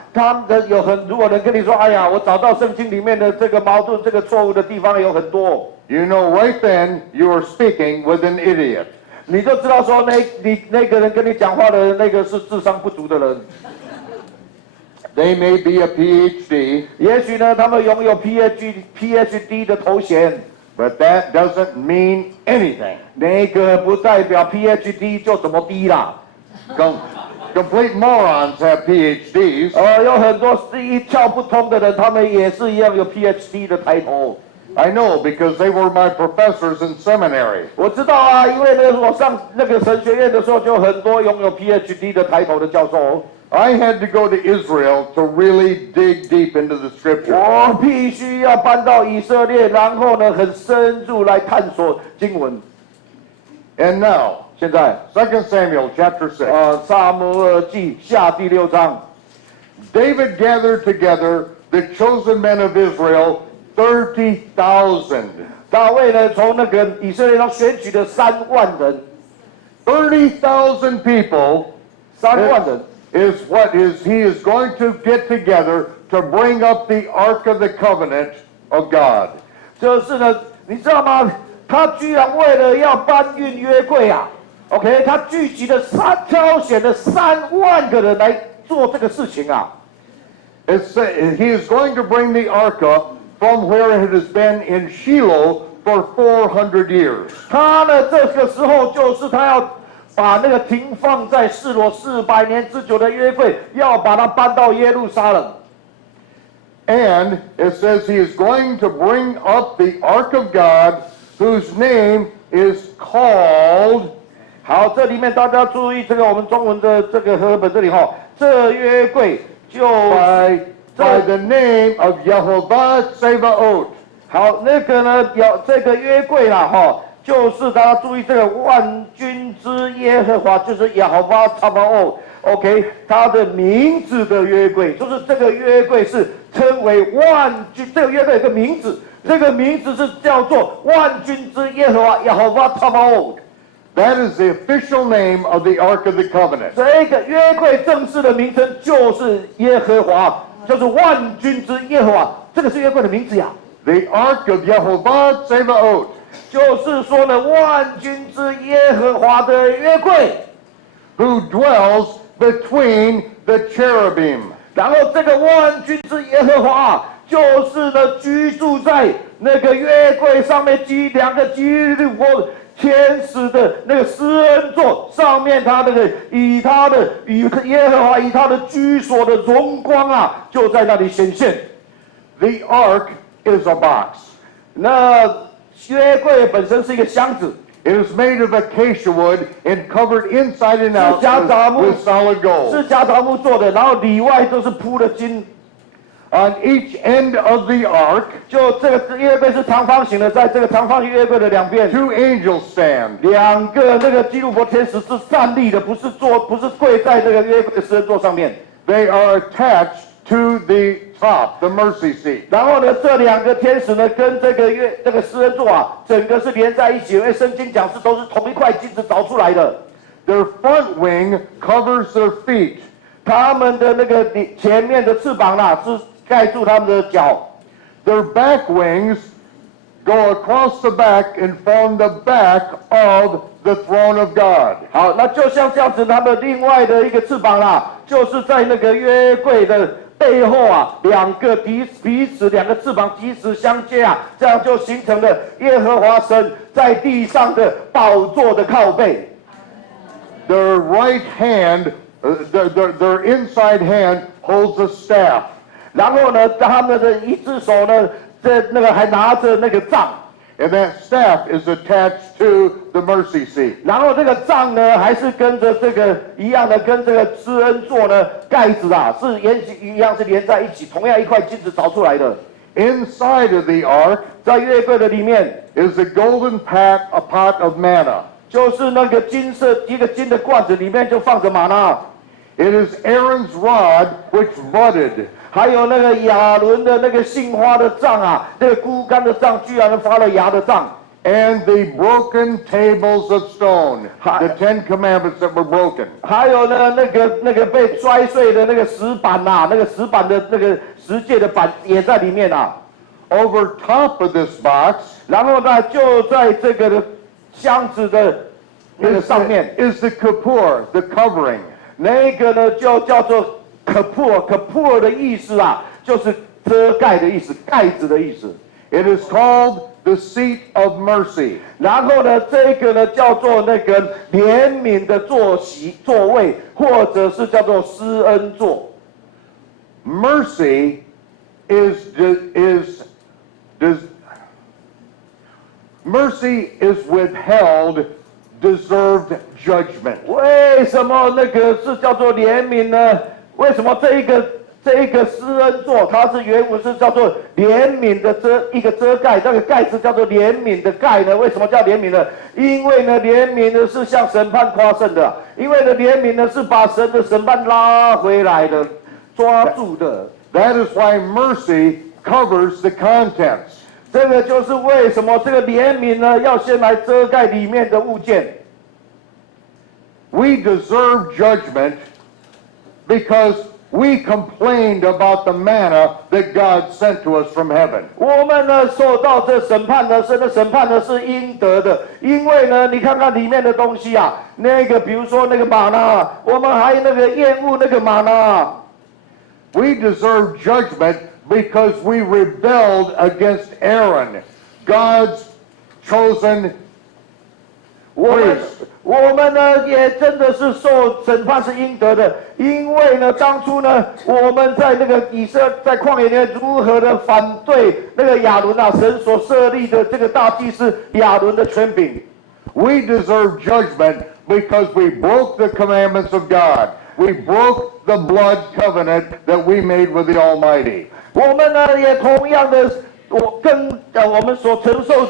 如果人跟你说，哎呀，我找到圣经里面的这个矛盾、这个错误的地方有很多， you know right then you are speaking with an idiot. 你就知道说那个人跟你讲话的那个是智商不足的人。 They may be a PhD, 也许呢，他们拥有 PhD 的头衔， but that doesn't mean anything. 那个不代表 PhD 就怎么低啦。 Complete morons have PhDs. 有很多是一窍不通的人，他们也是一样有 PhD 的抬头。 I know because they were my professors in seminary. 我知道啊，因为呢，我上那个神学院的时候，就很多拥有 PhD 的抬头的教授。 I had to go to Israel to really dig deep into the scripture. 我必须要搬到以色列，然后呢，很深入来探索经文。 And now, 现在2 Samuel chapter 6. 撒母耳记下第6章。 David gathered together the chosen men of Israel, 30,000. 大卫呢，从那个以色列中选取的3万人， 30,000 people 3万人 is what is he is going to get together to bring up the Ark of the Covenant of God. 就是呢，你知道吗？他居然为了要搬运约柜啊 ，OK， 他聚集了挑选了3万个人来做这个事情啊。He is going to bring the Ark up from where it has been in Shiloh for 400 years. 他呢，这个时候就是他要把那个停放在示罗400年之久的约柜，要把它搬到耶路撒冷。And it says he is going to bring up the Ark of God, whose name is called. 好，这里面大家注意这个我们中文的这个和本这里哈，这约柜就 by the name of Yehovah Tsevaot. 好，那个呢有这个约柜啦哈，就是大家注意这个万军之耶和华，就是耶和华撒巴欧。OK， 他的名字的约柜，就是这个约柜是称为万军，这个约柜有个名字，这个名字是叫做万军之耶和华，耶和华撒巴欧。That is the official name of the Ark of the Covenant. 这个约柜正式的名称就是耶和华，就是万军之耶和华，这个是约柜的名字呀。The Ark of Yehovah Tsevaot. 就是说呢，万军之耶和华的约柜 ，who dwells between the cherubim. 然后这个万军之耶和华就是呢居住在那个约柜上面2个基律伯天使的那个施恩座上面，他那个以耶和华以他的居所的荣光啊，就在那里显现。The ark is a box. 那约柜本身是一个箱子。It is made of acacia wood and covered inside and out with solid gold. 是夹杂木做的，然后里外都是铺的金。On each end of the ark, 就这个约柜是长方形的，在这个长方形约柜的2边 ，2 angels stand. 2个那个基督伯天使是站立的，不是跪在这个约柜的施恩座上面。They are attached to the top, the mercy seat. 然后呢，这2个天使呢，跟这个施恩座啊，整个是连在一起，因为圣经讲是都是同一块金子凿出来的。Their front wing covers their feet. 他们的那个前面的翅膀啦，是盖住他们的脚。Their back wings go across the back and form the back of the throne of God. 好，那就像这样子，他们另外的一个翅膀啦，就是在那个约柜的背后啊，2个彼此2个翅膀彼此相接啊，这样就形成了耶和华神在地上的宝座的靠背。Their right hand, their inside hand holds a staff. 然后呢，他们的一只手呢，那个还拿着那个杖。And that staff is attached to the mercy seat. 然后这个杖呢，还是跟着这个一样的，跟这个施恩座呢盖子啊，是一样是连在一起，同样一块金子凿出来的。Inside of the ark, 在约柜的里面 is a golden a pot of manna. 就是那个一个金的罐子，里面就放着玛纳。It is Aaron's rod which budded. 还有那个亚伦的那个杏花的杖啊，那个枯干的杖，居然发了芽的杖。And the broken tables of stone, the 10 commandments that were broken. 还有呢，那个被摔碎的那个石板呐，那个石板的那个石界的板也在里面啊。Over top of this box, 然后呢，就在这个箱子的那个上面 is the kapur, the covering. 那个呢就叫做kapur 的意思啊，就是遮盖的意思，盖子的意思。It is called the seat of mercy. 然后呢，这个呢叫做那个怜悯的座位，或者是叫做施恩座。Mercy mercy is withheld deserved judgment. 为什么那个是叫做怜悯呢？为什么这一个施恩座，它是原文是叫做怜悯的一个遮盖，这个盖子叫做怜悯的盖呢？为什么叫怜悯呢？因为呢，怜悯呢是向审判夸胜的，因为呢，怜悯呢是把神的审判拉回来的，抓住的。That is why mercy covers the contents. 这个就是为什么这个怜悯呢要先来遮盖里面的物件。We deserve judgment because we complained about the manna that God sent to us from heaven. 我们呢受到这审判呢，神的审判呢是应得的，因为呢，你看看里面的东西啊，那个比如说那个玛纳，我们还那个厌恶那个玛纳。We deserve judgment because we rebelled against Aaron, God's chosen 我们呢也真的是受审判是应得的，因为呢当初呢我们在那个在旷野里面如何的反对那个亚伦啊，神所设立的这个大祭司亚伦的权柄。We deserve judgment because we broke the commandments of God. We broke the blood covenant that we made with the Almighty. 我们呢也同样的，我们所承受。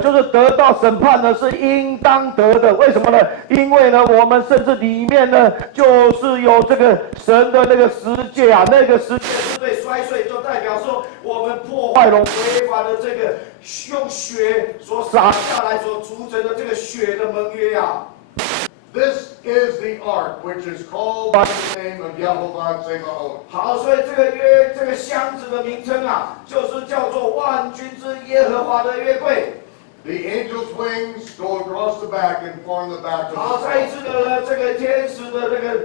就是得到审判呢，是应当得的。为什么呢？因为呢，我们甚至里面呢，就是有这个神的那个十诫啊，那个十诫是被摔碎，就代表说我们破坏了违反了这个用血所洒下来所筑成的这个血的盟约啊。This is the ark, which is called by the name of Yehovah Tsebaot. 好，所以这个箱子的名称啊，就是叫做万军之耶和华的约柜。The angel's wings go across the back and form the back of the 好，再一次的这个天使的那个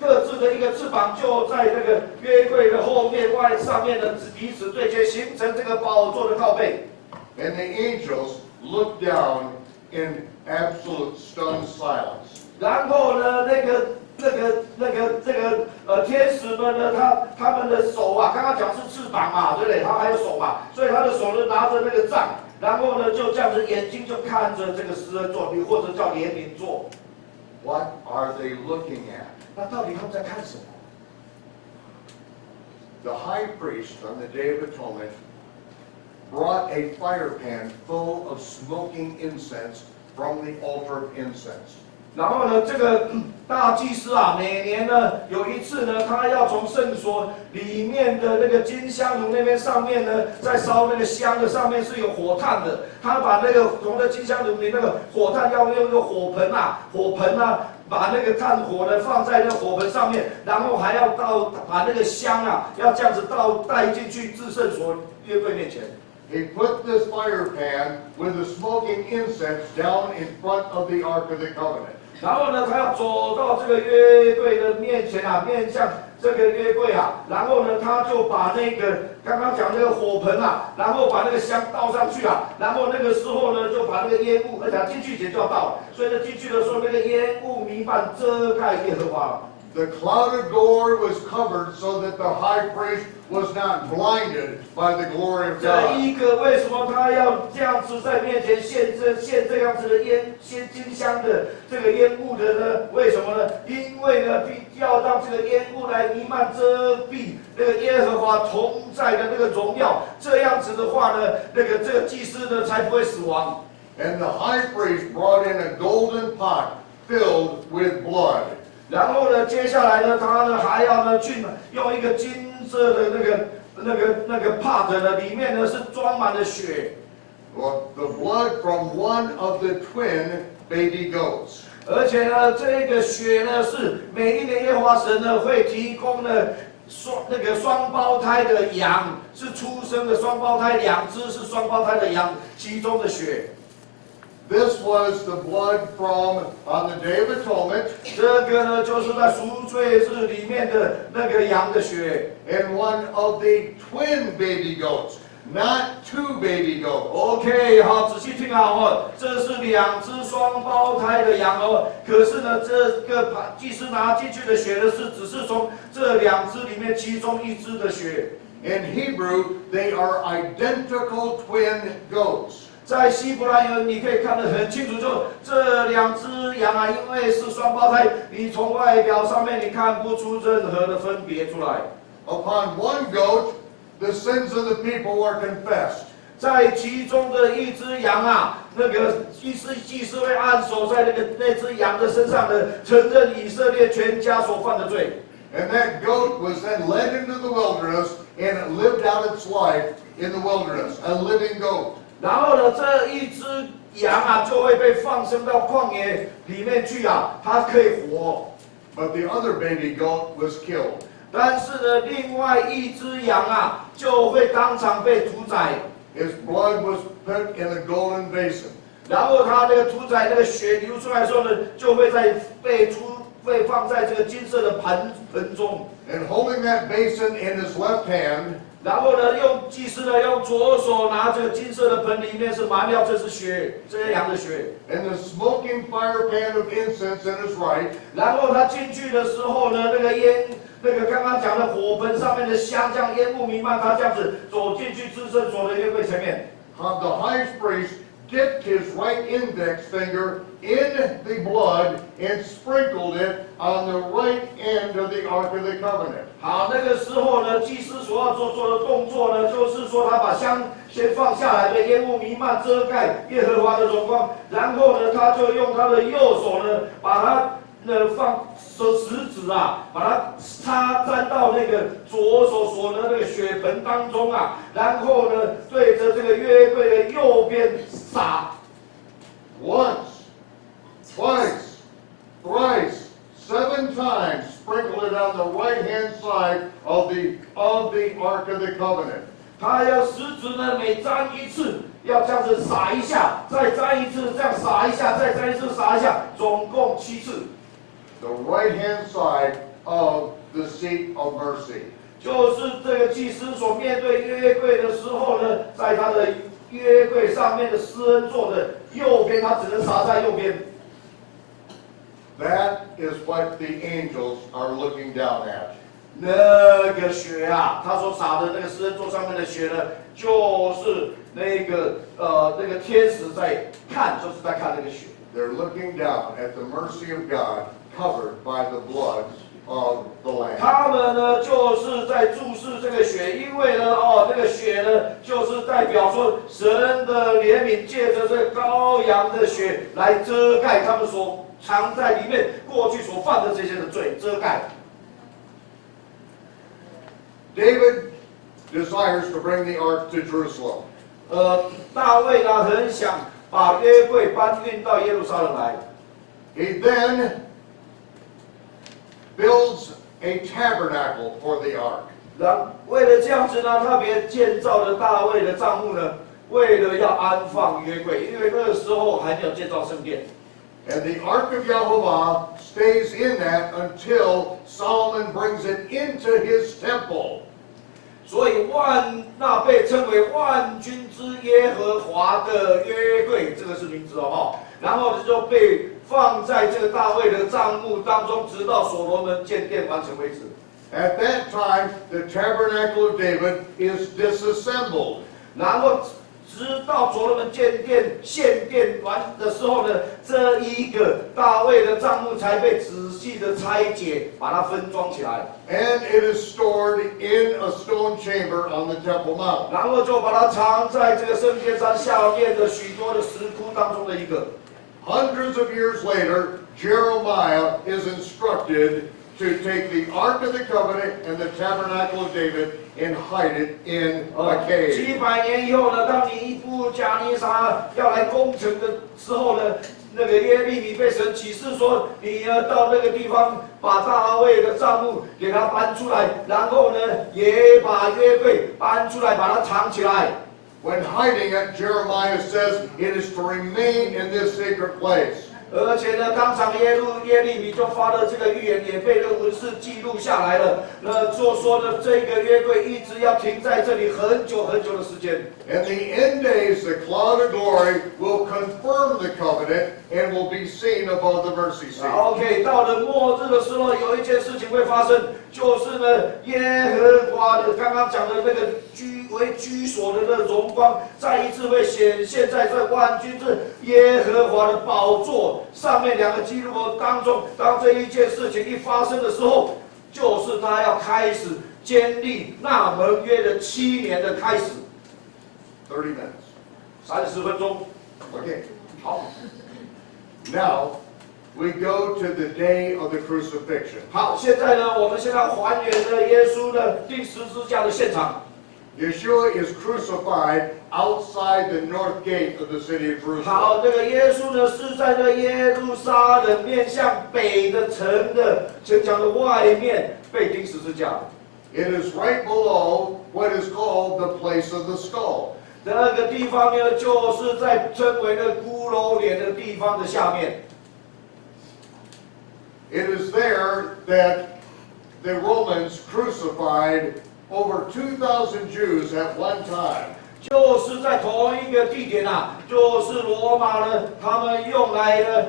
各自的一个翅膀，就在那个约柜的后面上面的彼此对接，形成这个宝座的靠背。And the angels look down in absolute stunned silence. 然后呢，天使们呢，他们的手啊，刚刚讲是翅膀嘛，对不对？他还有手嘛，所以他的手呢拿着那个杖。然后呢，就这样子，眼睛就看着这个施恩座，或者叫怜悯座。What are they looking at? 那到底他们在看什么？ The high priest on the Day of Atonement brought a fire pan full of smoking incense from the altar of incense. 然后呢，这个大祭司啊，每年呢有一次呢，他要从圣所里面的那个金香炉那边上面呢，在烧那个香的上面是有火炭的。他把那个从那金香炉里那个火炭要用一个火盆啊，把那个炭火呢放在那个火盆上面，然后还要把那个香啊，要这样子带进去至圣所约柜面前。He put this fire pan with the smoking incense down in front of the Ark of the Covenant. 然后呢，他要走到这个约柜的面前啊，面向这个约柜啊，然后呢，他就把那个刚刚讲那个火盆啊，然后把那个香倒上去啊，然后那个时候呢，就把那个烟雾，而且进去前就要倒，所以呢，进去的时候那个烟雾弥漫遮盖耶和华。The cloud of glory was covered so that the high priest was not blinded by the glory of 这 God. 一个为什么他要这样子在面前献这样子的金香的这个烟雾的呢？为什么呢？因为呢，要让这个烟雾来弥漫遮蔽那个耶和华同在的那个荣耀，这样子的话呢，这个祭司呢才不会死亡。And the high priest brought in a golden pot filled with blood. 然后呢，接下来呢，他呢还要呢去用一个金色的那个 pot 呢，里面呢是装满了血。Well, the blood from one of the twin baby goats. 而且呢，这个血呢是每一年耶和华神呢会提供呢双胞胎的羊，是出生的双胞胎，2只是双胞胎的羊，其中的血。This was the blood from on the Day of Atonement. 这个呢就是在赎罪日里面的那个羊的血。And one of the twin baby goats, not 2 baby goats. OK， 好，仔细听好哦，这是2只双胞胎的羊哦。可是呢，这个祭司拿进去的血呢，只是从这2只里面其中1只的血。In Hebrew, they are identical twin goats. 在希伯来文你可以看得很清楚，就这2只羊啊，因为是双胞胎，你从外表上面你看不出任何的分别出来。Upon one goat, the sins of the people were confessed. 在其中的1只羊啊，那个祭司会按手在那只羊的身上的，承认以色列全家所犯的罪。And that goat was then led into the wilderness and it lived out its life in the wilderness, a living goat. 然后呢，这1只羊啊，就会被放生到旷野里面去啊，它可以活。but the other baby goat was killed. 但是呢，另外一只羊啊，就会当场被屠宰， His blood was put in a golden basin. 然后他那个屠宰那个血流出来的时候呢，就会被放在这个金色的盆中， And holding that basin in his left hand 然后呢，祭司呢用左手拿这个金色的盆，里面是麻料，这是血，这些羊的血。 and the smoking fire pan of incense in his right, 然后他进去的时候呢，那个刚刚讲的火盆上面的香，这样烟雾弥漫，他这样子走进去至圣所的约柜前面。 the high priest dipped his right index finger in the blood and sprinkled it on the right end of the Ark of the Covenant. 好，那个时候呢，祭司所要做的动作呢，就是说他把香先放下来，被烟雾弥漫遮盖耶和华的荣光，然后呢，他就用他的右手呢，把它放食指啊，把它沾到那个左手所的那个血盆当中啊，然后呢，对着这个约柜的右边撒。 Once, twice, thrice, 7 times, sprinkle it on the right-hand side of the Ark of the Covenant. 他要食指呢，每沾一次，要这样子撒一下，再沾一次，这样撒一下，再沾一次，撒一下，总共7次。 The right-hand side of the seat of mercy. 就是这个祭司所面对约柜的时候呢，在他的约柜上面的施恩座的右边，他只能撒在右边。 That is what the angels are looking down at. 那个血啊，他所撒的那个施恩座上面的血呢，就是那个天使在看，就是在看那个血。 They're looking down at the mercy of God covered by the blood of the Lamb. 他们呢，就是在注视这个血，因为呢，这个血呢，就是代表说神的怜悯，借着这个羔羊的血来遮盖他们所藏在里面过去所犯的这些的罪，遮盖。 David desires to bring the ark to Jerusalem. 大卫呢，很想把约柜搬运到耶路撒冷来。 He then builds a tabernacle for the ark. 为了这样子呢，特别建造了大卫的帐幕呢，为了要安放约柜，因为那个时候还没有建造圣殿。 And the ark of Jehovah stays in that until Solomon brings it into his temple. 所以那被称为万军之耶和华的约柜，这个是名字哦。然后就被放在这个大卫的帐幕当中，直到所罗门建殿完成为止。 At that time, the tabernacle of David is disassembled. 然后直到所罗门献殿完的时候呢，这一个大卫的帐幕才被仔细的拆解，把它分装起来。 And it is stored in a stone chamber on the Temple Mount. 然后就把它藏在这个圣殿山下面的许多的石窟当中的一个。 Hundreds of years later, Jeremiah is instructed to take the Ark of the Covenant and the Tabernacle of David and hide it in a cave. 700年以后呢，当尼布甲尼撒要来攻城的时候呢，那个耶利米被神启示说，你呢到那个地方把大卫的帐幕给他搬出来，然后呢也把约柜搬出来，把它藏起来。 When hiding it, Jeremiah says it is to remain in this sacred place. 而且呢，当场耶利米就发了这个预言，也被这个文士记录下来了。就说的这个约柜一直要停在这里很久很久的时间。 In the end days, the cloud of glory will confirm the covenant and will be seen above the mercy seat. OK， 到了末日的时候，有一件事情会发生，就是呢，耶和华的刚刚讲的那个居所的那个荣光，再一次会显现在这万军之耶和华的宝座上面2个基路伯当中。当这一件事情一发生的时候，就是他要开始建立那盟约的7年的开始。 30 minutes. 30分钟。 Okay. 好。 Now, we go to the day of the crucifixion. 好，现在呢，我们现在还原了耶稣的钉十字架的现场。Yeshua is crucified outside the north gate of the city of 好， Jerusalem. 这个耶稣呢是在这耶路撒冷面向北的城墙的外面被钉十字架。 It is right below what is called the place of the skull. 那个地方呢，就是在称为的骷髅脸的地方的下面。 It is there that the Romans crucified over 2,000 Jews at one time. 就是在同一个地点啊，就是罗马呢，他们用来呢，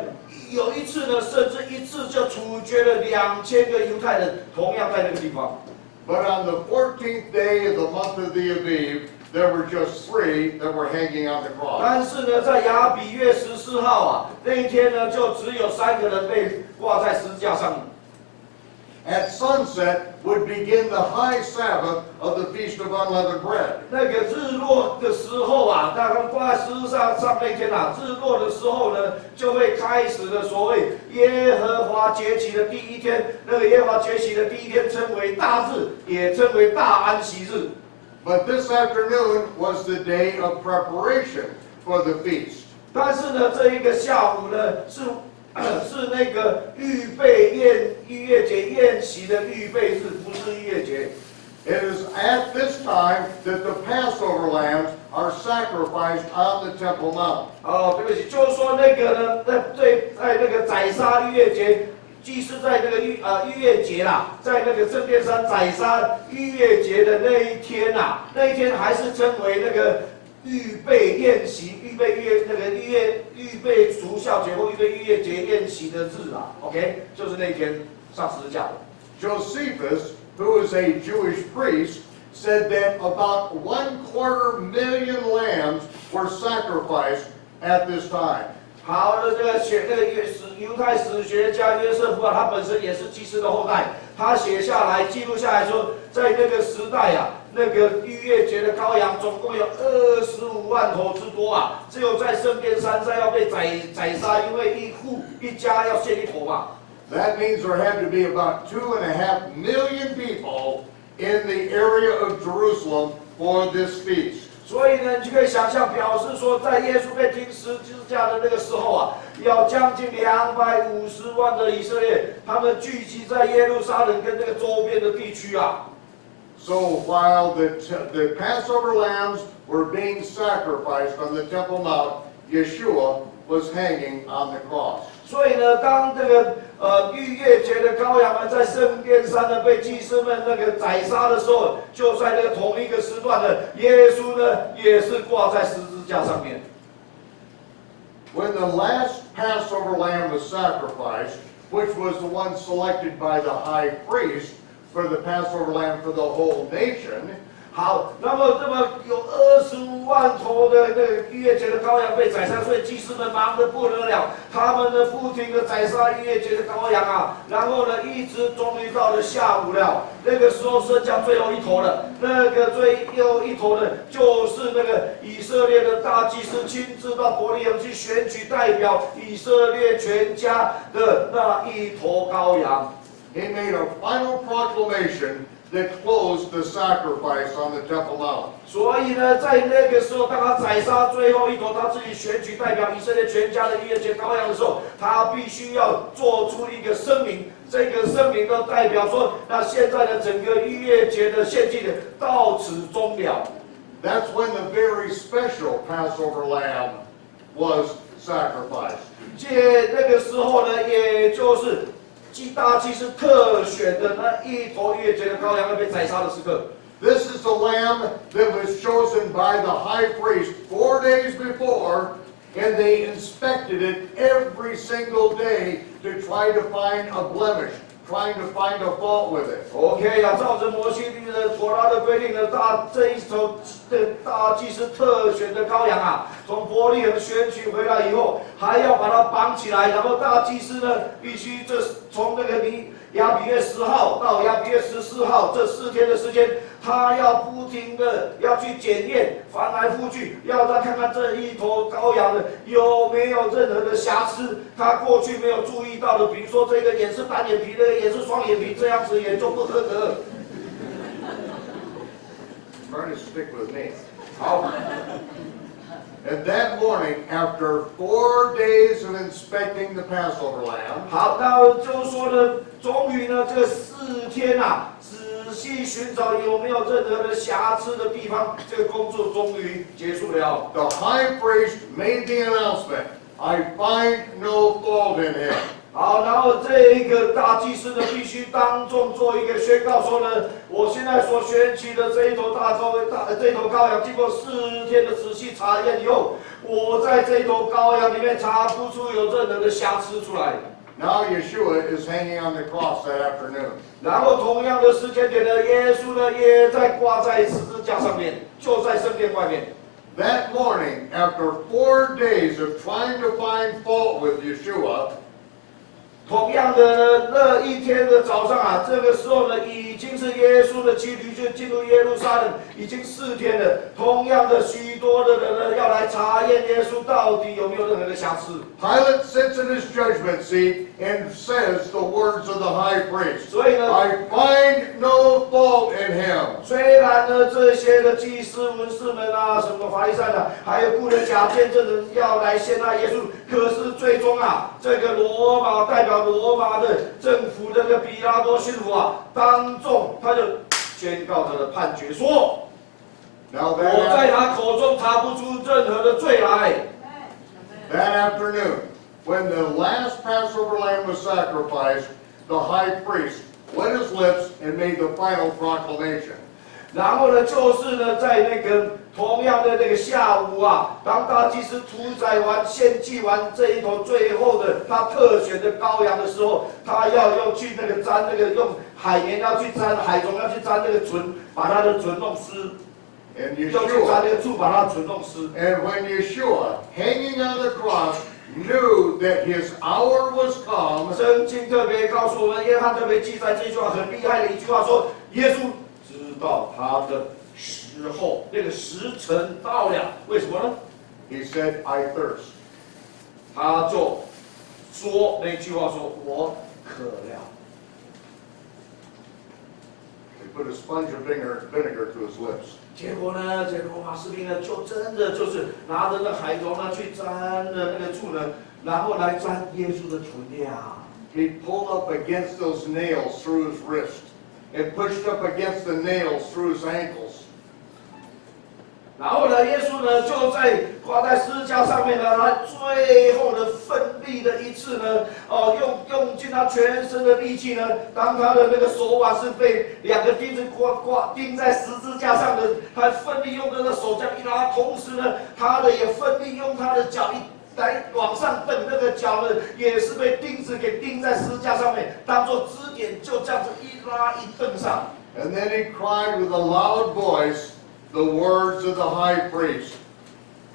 有一次呢，甚至一次就处决了2000个犹太人，同样在那个地方。 But on the 14th day of the month of the Aviv, there were just 3 that were hanging on the cross. 但是呢，在亚比月14号啊，那一天呢，就只有3个人被挂在十字架上。 At sunset would begin the high Sabbath of the Feast of Unleavened Bread. 那个日落的时候啊，大概挂在十字架上那天啊，日落的时候呢，就会开始的所谓耶和华节期的第一天。那个耶和华节期的第一天称为大日，也称为大安息日。 But this afternoon was the day of preparation for the feast. 但是呢，这一个下午呢，是那个预备逾越节宴席的预备日，不是逾越节。 It is at this time that the Passover lambs are sacrificed on the Temple Mount. 哦，对不起，就是说那个呢，在那个宰杀逾越节，祭司在那个逾越节啦，在那个圣殿山宰杀逾越节的那一天啊，那一天还是称为那个预备宴席、预备除孝节或预备逾越节宴席的日啊。OK， 就是那天上十字架的。 Josephus, who is a Jewish priest, said that about 250,000 lambs were sacrificed at this time. 好的，这个犹太史学家约瑟夫啊，他本身也是祭司的后代，他写下来记录下来说，在那个时代啊，那个逾越节的羔羊总共有25万头之多啊，只有在圣殿山上要被宰杀，因为一家要献一头嘛。 That means there had to be about 2.5 million people in the area of Jerusalem for this feast. 所以呢，你就可以想象，表示说，在耶稣被钉十字架的那个时候啊，要将近250万的以色列，他们聚集在耶路撒冷跟这个周边的地区啊。 So while the Passover lambs were being sacrificed on the Temple Mount, Yeshua was hanging on the cross. 所以呢，当这个逾越节的羔羊们在圣殿山呢被祭司们那个宰杀的时候，就在那个同一个时段呢，耶稣呢也是挂在十字架上面。 When the last Passover lamb was sacrificed, which was the one selected by the high priest for the Passover lamb for the whole nation, 好，那么有25万头的那个逾越节的羔羊被宰杀，所以祭司们忙得不得了，他们呢不停的宰杀逾越节的羔羊啊，然后呢一直终于到了下午了，那个时候剩下最后一头了，那个最后一头呢就是那个以色列的大祭司亲自到伯利恒去选取代表以色列全家的那一头羔羊。 he made a final proclamation that closed the sacrifice on the Temple Mount. 所以呢，在那个时候，当他宰杀最后一头他自己选举代表以色列全家的逾越节羔羊的时候，他必须要做出一个声明。这个声明都代表说，那现在的整个逾越节的献祭的到此终了。 That's when the very special Passover lamb was sacrificed. 那个时候呢，也就是大祭司特选的那一头逾越节的羔羊要被宰杀的时刻。 This is the lamb that was chosen by the high priest 4 days before, and they inspected it every single day to try to find a blemish, trying to find a fault with it. OK 啊，照着摩西律的妥拉的规定呢，这一头的大祭司特选的羔羊啊，从伯利恒选取回来以后，还要把它绑起来，然后大祭司呢，必须从那个亚比月10号到亚比月14号这4天的时间，他要不停的要去检验，翻来覆去，要他看看这一头羔羊呢有没有任何的瑕疵，他过去没有注意到的，比如说这个眼是单眼皮，那个眼是双眼皮，这样子也就不合格。trying to stick with me. 好， And that morning, after 4 days of inspecting the Passover lamb, 好，那就是说呢，终于呢，这4天啊，仔细寻找有没有任何的瑕疵的地方，这个工作终于结束了。 the high priest made the announcement, I find no fault in him. 好，然后这一个大祭司呢，必须当众做一个宣告，说呢，我现在所选取的这一头羔羊，经过4天的仔细查验以后，我在这一头羔羊里面查不出有任何的瑕疵出来。 Now Yeshua is hanging on the cross that afternoon. 然后同样的时间点呢，耶稣呢也在挂在十字架上面，就在圣殿外面。 That morning, after 4 days of trying to find fault with Yeshua, 同样的呢，那一天的早上啊，这个时候呢，已经是耶稣的骑驴就进入耶路撒冷，已经4天了。同样的，许多的人呢要来查验耶稣到底有没有任何的瑕疵。 Pilate sits in his judgment seat and says the words of the high priest. 所以呢， I find no fault in him. 虽然呢这些的祭司、文士们啊，什么法利赛人啊，还有雇的假见证人要来陷害耶稣，可是最终啊，这个罗马代表罗马的政府的这个比拉多巡抚啊，当众他就宣告他的判决说。 Now 我在他口中查不出任何的罪来。 that afternoon, when the last Passover lamb was sacrificed, the high priest wet his lips and made the final proclamation. 然后呢，就是呢，在那个同样的那个下午啊，当大祭司屠宰完、献祭完这一头最后的他特选的羔羊的时候，他要用去那个沾那个用海盐要去沾海虫要去沾那个唇，把他的唇弄湿。 And 要去沾 Yeshua, 那个醋，把它唇弄湿。 and when Yeshua, hanging on the cross, knew that his hour was come, 圣经特别告诉我们，约翰特别记载这句话很厉害的一句话，说耶稣知道他的时候，那个时辰到了。为什么呢？ he said, I thirst. 他就说那句话说：“我渴了。” He put a sponge of vinegar to his lips. 结果呢，这罗马士兵呢，就真的就是拿着那海螺呢，去沾的那个醋呢，然后来沾耶稣的唇呀。 He pulled up against those nails through his wrist and pushed up against the nails through his ankles. 然后呢，耶稣呢就在挂在十字架上面呢，他最后的奋力的一次呢，用尽他全身的力气呢，当他的那个手腕是被2个钉子钉在十字架上的，他奋力用这个手这样一拉，同时呢，他的也奋力用他的脚来往上蹬，那个脚呢也是被钉子给钉在十字架上面，当做支点，就这样子一拉一蹬上。 And then he cried with a loud voice the words of the high priest.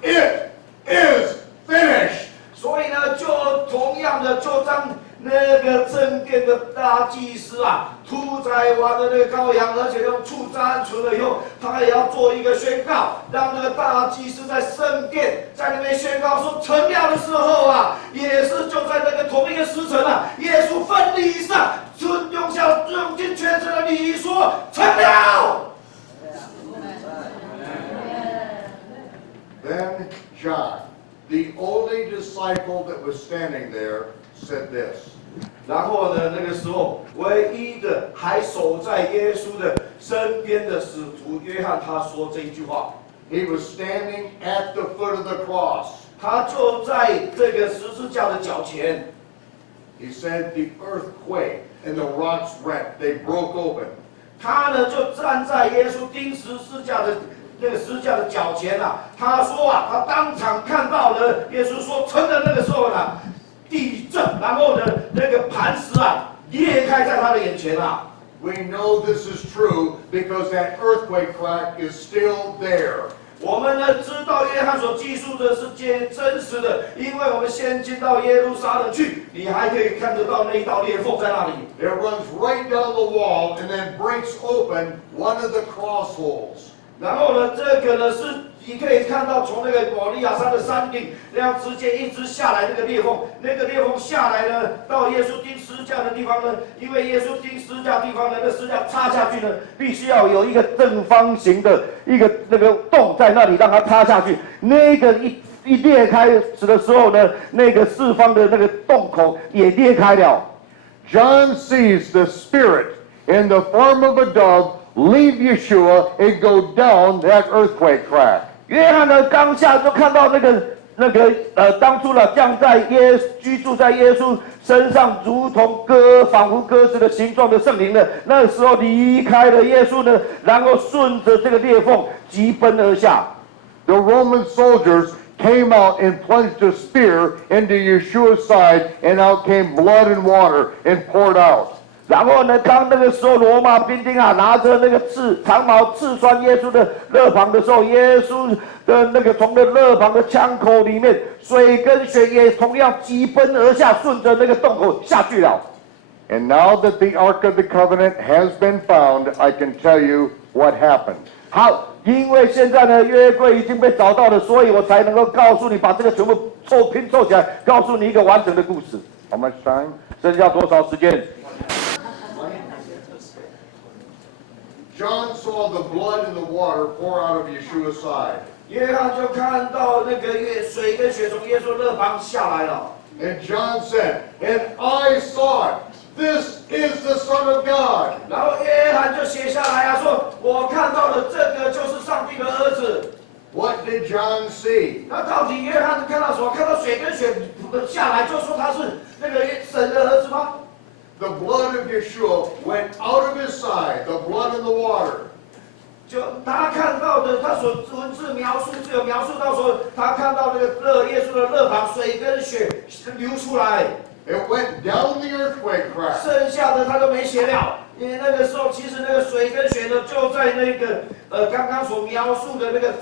It is finished. 所以呢，就同样的，就当那个正殿的大祭司啊，屠宰完了那个羔羊，而且用醋沾唇了以后，他也要做一个宣告，让那个大祭司在圣殿在那边宣告说成了的时候啊，也是就在那个同一个时辰啊，耶稣奋力一上，用尽全身的力说成了。 Then John, the only disciple that was standing there, said this. 然后呢，那个时候唯一的还守在耶稣的身边的使徒约翰，他说这一句话。 He was standing at the foot of the cross. 他就在这个十字架的脚前。 He said the earth quaked and the rocks rent. They broke open. 他呢就站在耶稣钉十字架的那个十字架的脚前啊。他说啊，他当场看到了耶稣说成了那个时候呢，地震，然后呢那个磐石啊裂开在他的眼前啊。 We know this is true because that earthquake crack is still there. 我们呢知道约翰所记述的是真实的，因为我们先进到耶路撒冷去，你还可以看得到那一道裂缝在那里。It runs right down the wall and then breaks open one of the cross holes. 然后呢，这个呢是你可以看到从那个摩利亚山的山顶那样直接一直下来那个裂缝，那个裂缝下来呢，到耶稣钉十字架的地方呢，因为耶稣钉十字架的地方呢，那十字架插下去呢，必须要有一个正方形的一个那个洞在那里让它插下去，那个一裂开始的时候呢，那个四方的那个洞口也裂开了。John sees the Spirit in the form of a dove leave Yeshua and go down that earthquake crack. 约翰呢，当下就看到当初呢降在居住在耶稣身上，如同仿佛鸽子的形状的圣灵呢，那时候离开了耶稣呢，然后顺着这个裂缝疾奔而下。The Roman soldiers came out and plunged a spear into Yeshua's side, and out came blood and water and poured out. 然后呢，当那个时候罗马兵丁啊拿着那个长矛刺穿耶稣的肋旁的时候，耶稣的那个从那肋旁的枪口里面，水跟血也同样疾奔而下，顺着那个洞口下去了。And now that the Ark of the Covenant has been found, I can tell you what happened. 好，因为现在呢约柜已经被找到了，所以我才能够告诉你，把这个全部拼凑起来，告诉你一个完整的故事。How much time? 剩下多少时间？ John saw the blood and the water pour out of Yeshua's side. 约翰就看到那个水跟血从耶稣肋旁下来了。And John said, and I saw it. This is the Son of God. 然后约翰就写下来啊，说我看到了这个就是上帝的儿子。What did John see? 那到底约翰看到什么？看到水跟血下来，就说他是那个神的儿子吗？ The blood of Yeshua went out of his side, the blood and the water. 就他看到的，他所文字描述只有描述到说，他看到那个耶稣的肋旁水跟血流出来。 It went down the earthquake crack. 剩下的他都没写了，因为那个时候其实那个水跟血呢，就在那个刚刚所描述的那个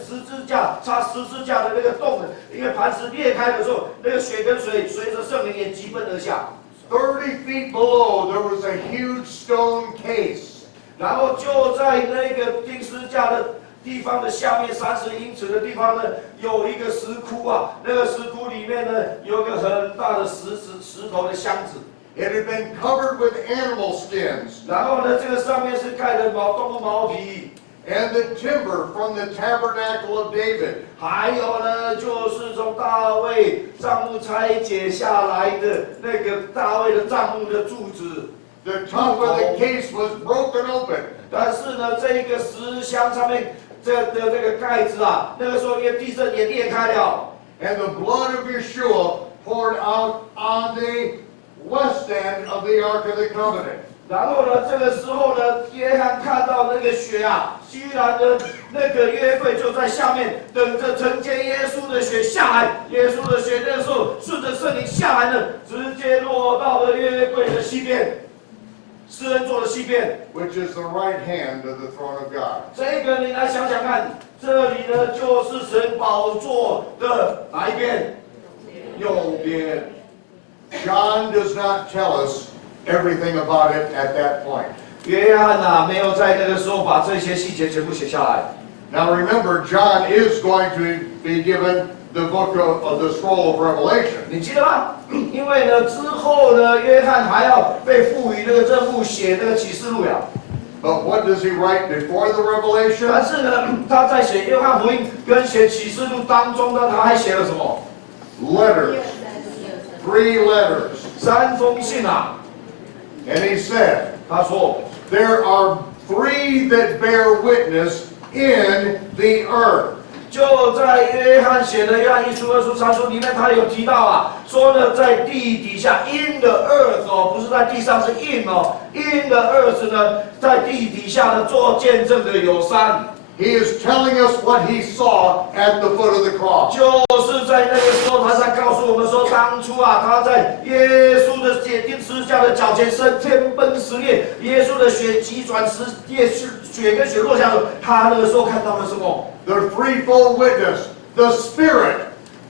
插十字架的那个洞，因为磐石裂开的时候，那个血跟水随着圣灵也疾奔而下。 30 feet below, there was a huge stone case. 然后就在那个钉十字架的地方的下面30英尺的地方呢，有一个石窟啊，那个石窟里面呢，有一个很大的石头的箱子。 It had been covered with animal skins. 然后呢，这个上面是盖的动物毛皮。 And the timber from the tabernacle of David. 还有呢，就是从大卫帐幕拆解下来的那个大卫的帐幕的柱子。 The top of the case was broken open. 但是呢，这个石箱上面这的那个盖子啊，那个时候因为地震也裂开了。 And the blood of Yeshua poured out on the west end of the Ark of the Covenant. 然后呢，这个时候呢，约翰看到那个血啊，居然呢，那个约柜就在下面等着承接耶稣的血下来。耶稣的血那个时候顺着圣灵下来呢，直接落到了约柜的西边，施恩座的西边 which is the right hand of the throne of God. 这个你来想想看，这里呢就是神宝座的哪一边？右边。 John does not tell us everything about it at that point. 约翰啊，没有在那个时候把这些细节全部写下来。 Now remember, John is going to be given the book of the scroll of Revelation. 你记得吗？因为呢，之后呢，约翰还要被赋予那个任务写那个启示录呀。 But what does he write before the revelation? 但是呢，他在写约翰福音跟写启示录当中呢，他还写了什么？ Letters. 3 letters. 3封信啊。 And he said, 他说 there are 3 that bear witness in the earth. 就在约翰写的约翰1书、2书、3书里面，他有提到啊，说呢，在地底下 in the earth 哦，不是在地上，是 in 哦 ，in the earth 呢，在地底下呢做见证的有3。 He is telling us what he saw at the foot of the cross. 就是在那个时候，他在告诉我们说，当初啊，他在耶稣的钉十字架的脚前生天崩石裂，耶稣的血急转血跟血落下的时候，他那个时候看到了什么？ The threefold witness, the Spirit.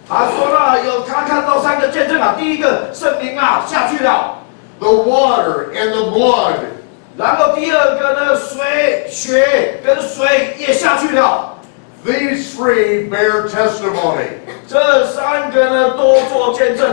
他说了，他看到3个见证啊，第一个圣灵啊下去了， The water and the blood. 然后第二个呢，血跟水也下去了。These three bear testimony 这三个呢都做见证。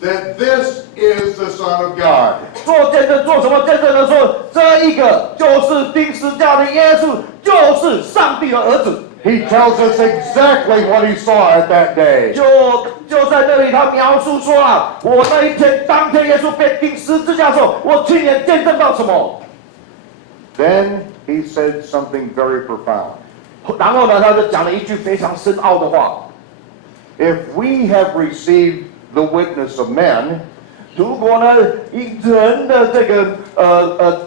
that this is the Son of God. 做见证做什么见证呢？说这一个就是钉十字架的耶稣，就是上帝的儿子。He tells us exactly what he saw at that day. 就在这里，他描述说啊，我那一天当天耶稣被钉十字架的时候，我亲眼见证到什么？ Then he said something very profound. 然后呢，他就讲了一句非常深奥的话。If we have received the witness of men, 如果呢，因人的这个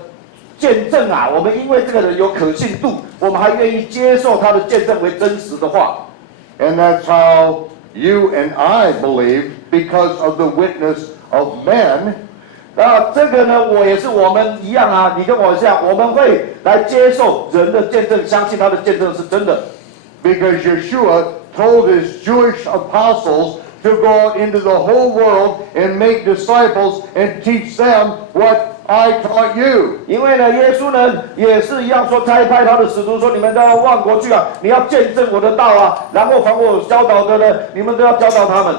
见证啊，我们因为这个人有可信度，我们还愿意接受他的见证为真实的话。and that's how you and I believe because of the witness of men. 那这个呢，我们一样啊，你跟我一样，我们会来接受人的见证，相信他的见证是真的。Because Yeshua told his Jewish apostles to go out into the whole world and make disciples and teach them what I taught you. 因为呢，耶稣呢也是一样说，差派他的使徒说，你们都要万国去啊，你要见证我的道啊，然后凡我教导的呢，你们都要教导他们。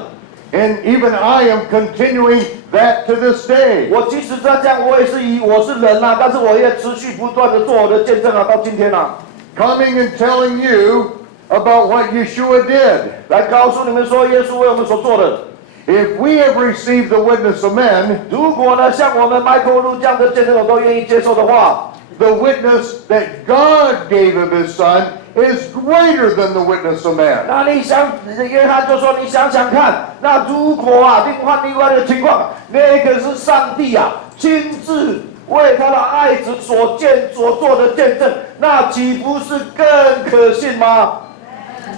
And even I am continuing that to this day. 我即使在这样，我是人啊，但是我也持续不断的做我的见证啊，到今天啊。Coming and telling you about what Yeshua did. 来告诉你们说，耶稣为我们所做的。If we have received the witness of men, 如果呢，像我们迈克儒这样的见证我都愿意接受的话， the witness that God gave of his Son is greater than the witness of man. 那你想，约翰就说，你想想看，那如果啊，另外的情况，那个是上帝啊，亲自为他的爱子所做的见证，那岂不是更可信吗？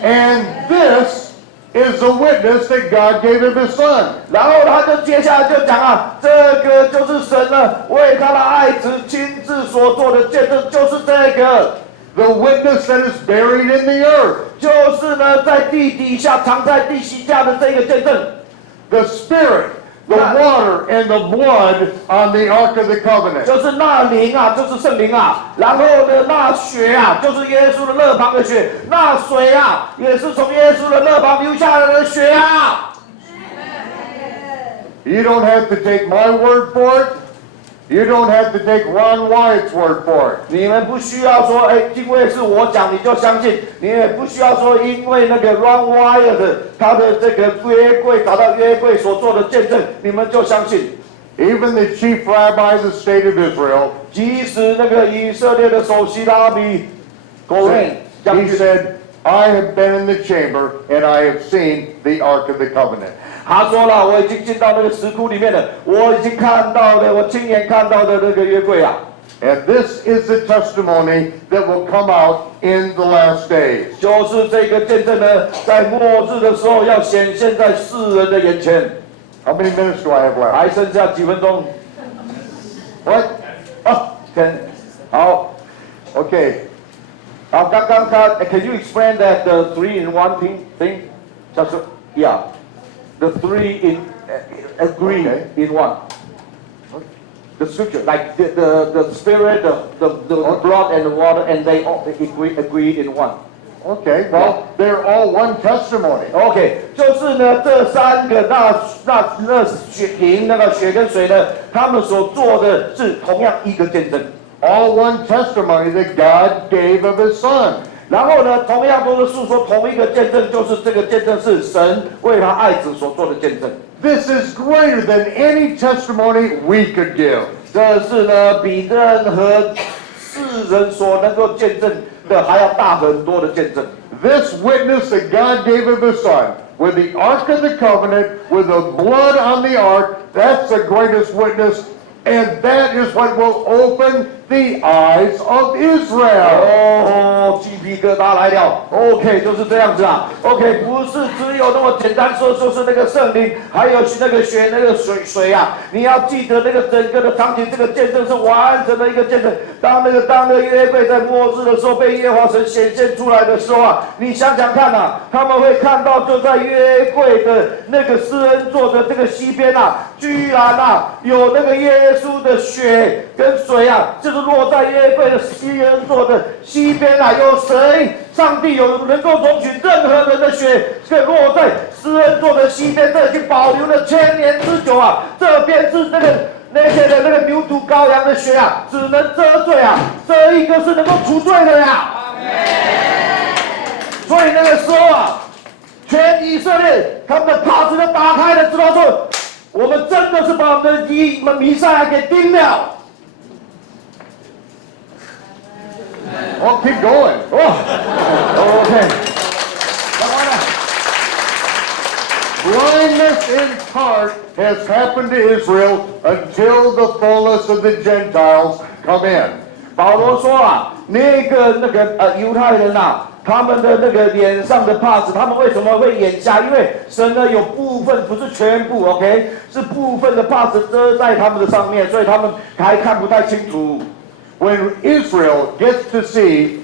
And this is the witness that God gave of his Son. 然后他就接下来就讲啊，这个就是神呢为他的爱子亲自所做的见证，就是这个。 The witness that is buried in the earth. 就是呢，在地底下藏在地底下的这个见证。 The Spirit, the water, and the blood on the Ark of the Covenant. 就是那灵啊，就是圣灵啊，然后呢，那血啊，就是耶稣的肋旁的血，那水啊，也是从耶稣的肋旁流下来的血啊。You don't have to take my word for it. You don't have to take Ron Wyatt's word for it. 你们不需要说，因为是我讲你就相信，你也不需要说，因为那个 Ron Wyatt 他的这个约柜找到约柜所做的见证，你们就相信。 Even the chief rabbi of the state of Israel, 即使那个以色列的首席拉比he said, I have been in the chamber and I have seen the Ark of the Covenant. 他说了，我已经进到那个石窟里面了，我已经看到了，我亲眼看到的那个约柜啊。 And this is the testimony that will come out in the last days. 就是这个见证呢，在末日的时候要显现在世人的眼前。 How many minutes do I have left? 还剩下几分钟？ What? 10。好 Okay. 好，刚刚他 ，Can you explain that the 3-in-1 thing？ 就是 Yeah，the 3 in agree in one. The scripture, like the spirit, the blood and the water, and they all agree in one. Okay, well, they're all one testimony. OK， 就是呢，这三个那血那个血跟水呢，他们所做的是同样一个见证。 All one testimony that God gave of his Son. 然后呢，同样都是诉说同一个见证，就是这个见证是神为他爱子所做的见证。 This is greater than any testimony we could give. 这是呢，比任何世人所能够见证的还要大很多的见证。 This witness that God gave of his Son, with the Ark of the Covenant, with the blood on the Ark, that's the greatest witness, and that is what will open the eyes of Israel. 哦，鸡皮疙瘩来了。OK， 就是这样子啊。OK， 不是只有那么简单说，就是那个圣灵，还有那个血、那个水啊。你要记得那个整个的场景，这个见证是完整的一个见证。当那个约柜在末日的时候被耶和华神显现出来的时候啊，你想想看啊，他们会看到就在约柜的那个施恩座的这个西边啊，居然啊有那个耶稣的血跟水啊，这就是落在约柜的施恩座的西边啊。有谁？上帝有能够容许任何人的血，这个落在施恩座的西边，这已经保留了1000年之久啊。这边是那些的那个牛犊羔羊的血啊，只能遮罪啊，这一个是能够除罪的呀。所以那个时候啊，全以色列他们的帕子都打开了，知道说，我们真的是把我们的弥赛亚给钉了。Well, keep going. OK， Blindness in part has happened to Israel until the fullness of the Gentiles come in. 保罗说啊，犹太人啊，他们的那个脸上的帕子，他们为什么会眼瞎？因为神呢有部分，不是全部 ，OK， 是部分的帕子遮在他们的上面，所以他们还看不太清楚。When Israel gets to see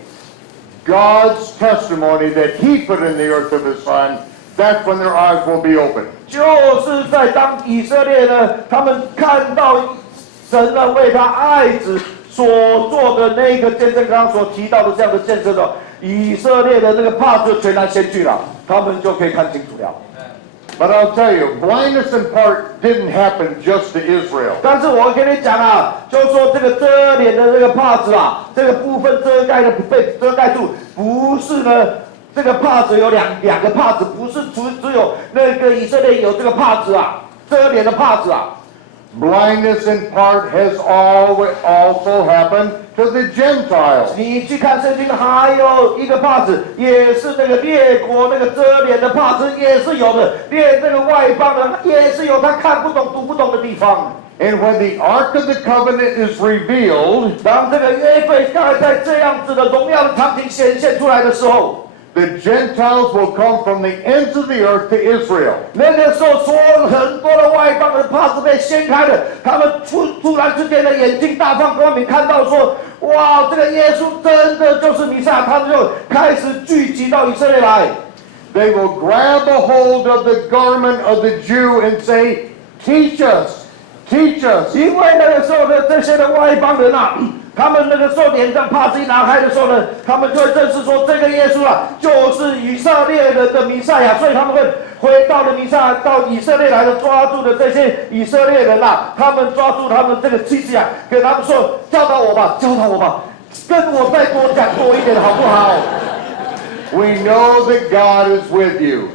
God's testimony that He put in the earth of His Son, that's when their eyes will be open. 就是在当以色列呢，他们看到神呢为他爱子所做的那个见证，刚刚所提到的这样的见证的，以色列的那个帕子全然掀去了，他们就可以看清楚了。But I'll tell you, blindness in part didn't happen just to Israel. 但是我跟你讲啊，就是说这个遮脸的这个帕子啊，这个部分遮盖的被遮盖住，不是呢。这个帕子有两个帕子，不是只有那个以色列有这个帕子啊，遮脸的帕子啊。Blindness in part has also happened to the Gentiles. 你去看圣经，还有一个帕子，也是那个列国那个遮脸的帕子，也是有的。连那个外邦人也是有他看不懂、读不懂的地方。And when the Ark of the Covenant is revealed, 当这个约柜大概在这样子的荣耀的场景显现出来的时候， the Gentiles will come from the ends of the earth to Israel. 那个时候，很多的外邦人帕子被掀开了，他们突然之间的眼睛大放光明，看到说，哇，这个耶稣真的就是弥赛亚，他们就开始聚集到以色列来。They will grab a hold of the garment of the Jew and say, "Teach us, teach us." 因为那个时候的这些的外邦人啊，他们那个时候脸上帕子一拿开的时候呢，他们就会认识说，这个耶稣啊，就是以色列人的弥赛亚，所以他们会回到了弥赛亚，到以色列来的，抓住的这些以色列人啊，他们抓住他们这个妻子啊，给他们说，教导我吧，教导我吧，跟我再多讲多一点好不好？ We know that God is with you.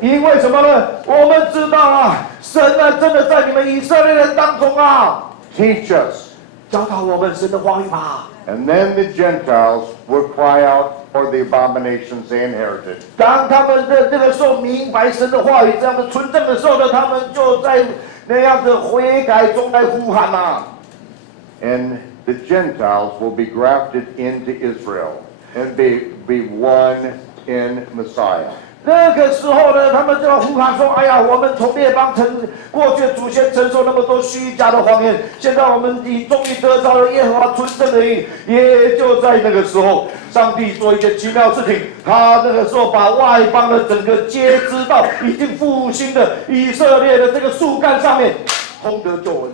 因为什么呢？我们知道啊，神呢真的在你们以色列人当中啊。 Teach us. 教导我们神的话语吧。 And then the Gentiles will cry out for the abominations they inherited. 当他们的这个时候明白神的话语这样的纯正的时候呢，他们就在那样的悔改中来呼喊啊。 And the Gentiles will be grafted into Israel and be one in Messiah. 那个时候呢，他们就要呼喊说：“哎呀，我们从列邦过去祖先承受那么多虚假的谎言，现在我们终于得到了耶和华纯正的灵。”也就在那个时候，上帝做一件奇妙的事情，他那个时候把外邦的整个接枝到已经复兴的以色列的这个树干上面，同得救恩。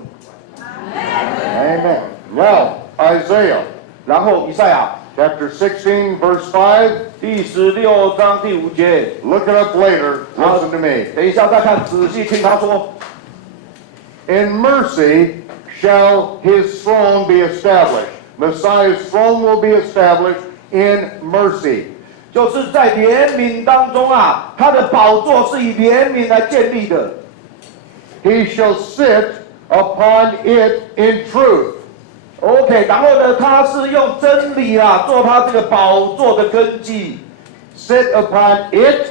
Amen. Now, Isaiah, 然后以赛亚 chapter 16, verse 5. 第16章第5节， Look it up later. Listen to me. 等一下再看，仔细听他说。 In mercy shall his throne be established. Messiah's throne will be established in mercy. 就是在怜悯当中啊，他的宝座是以怜悯来建立的。 He shall sit upon it in truth. OK， 然后呢，他是用真理啊做他这个宝座的根基。 Sit upon it.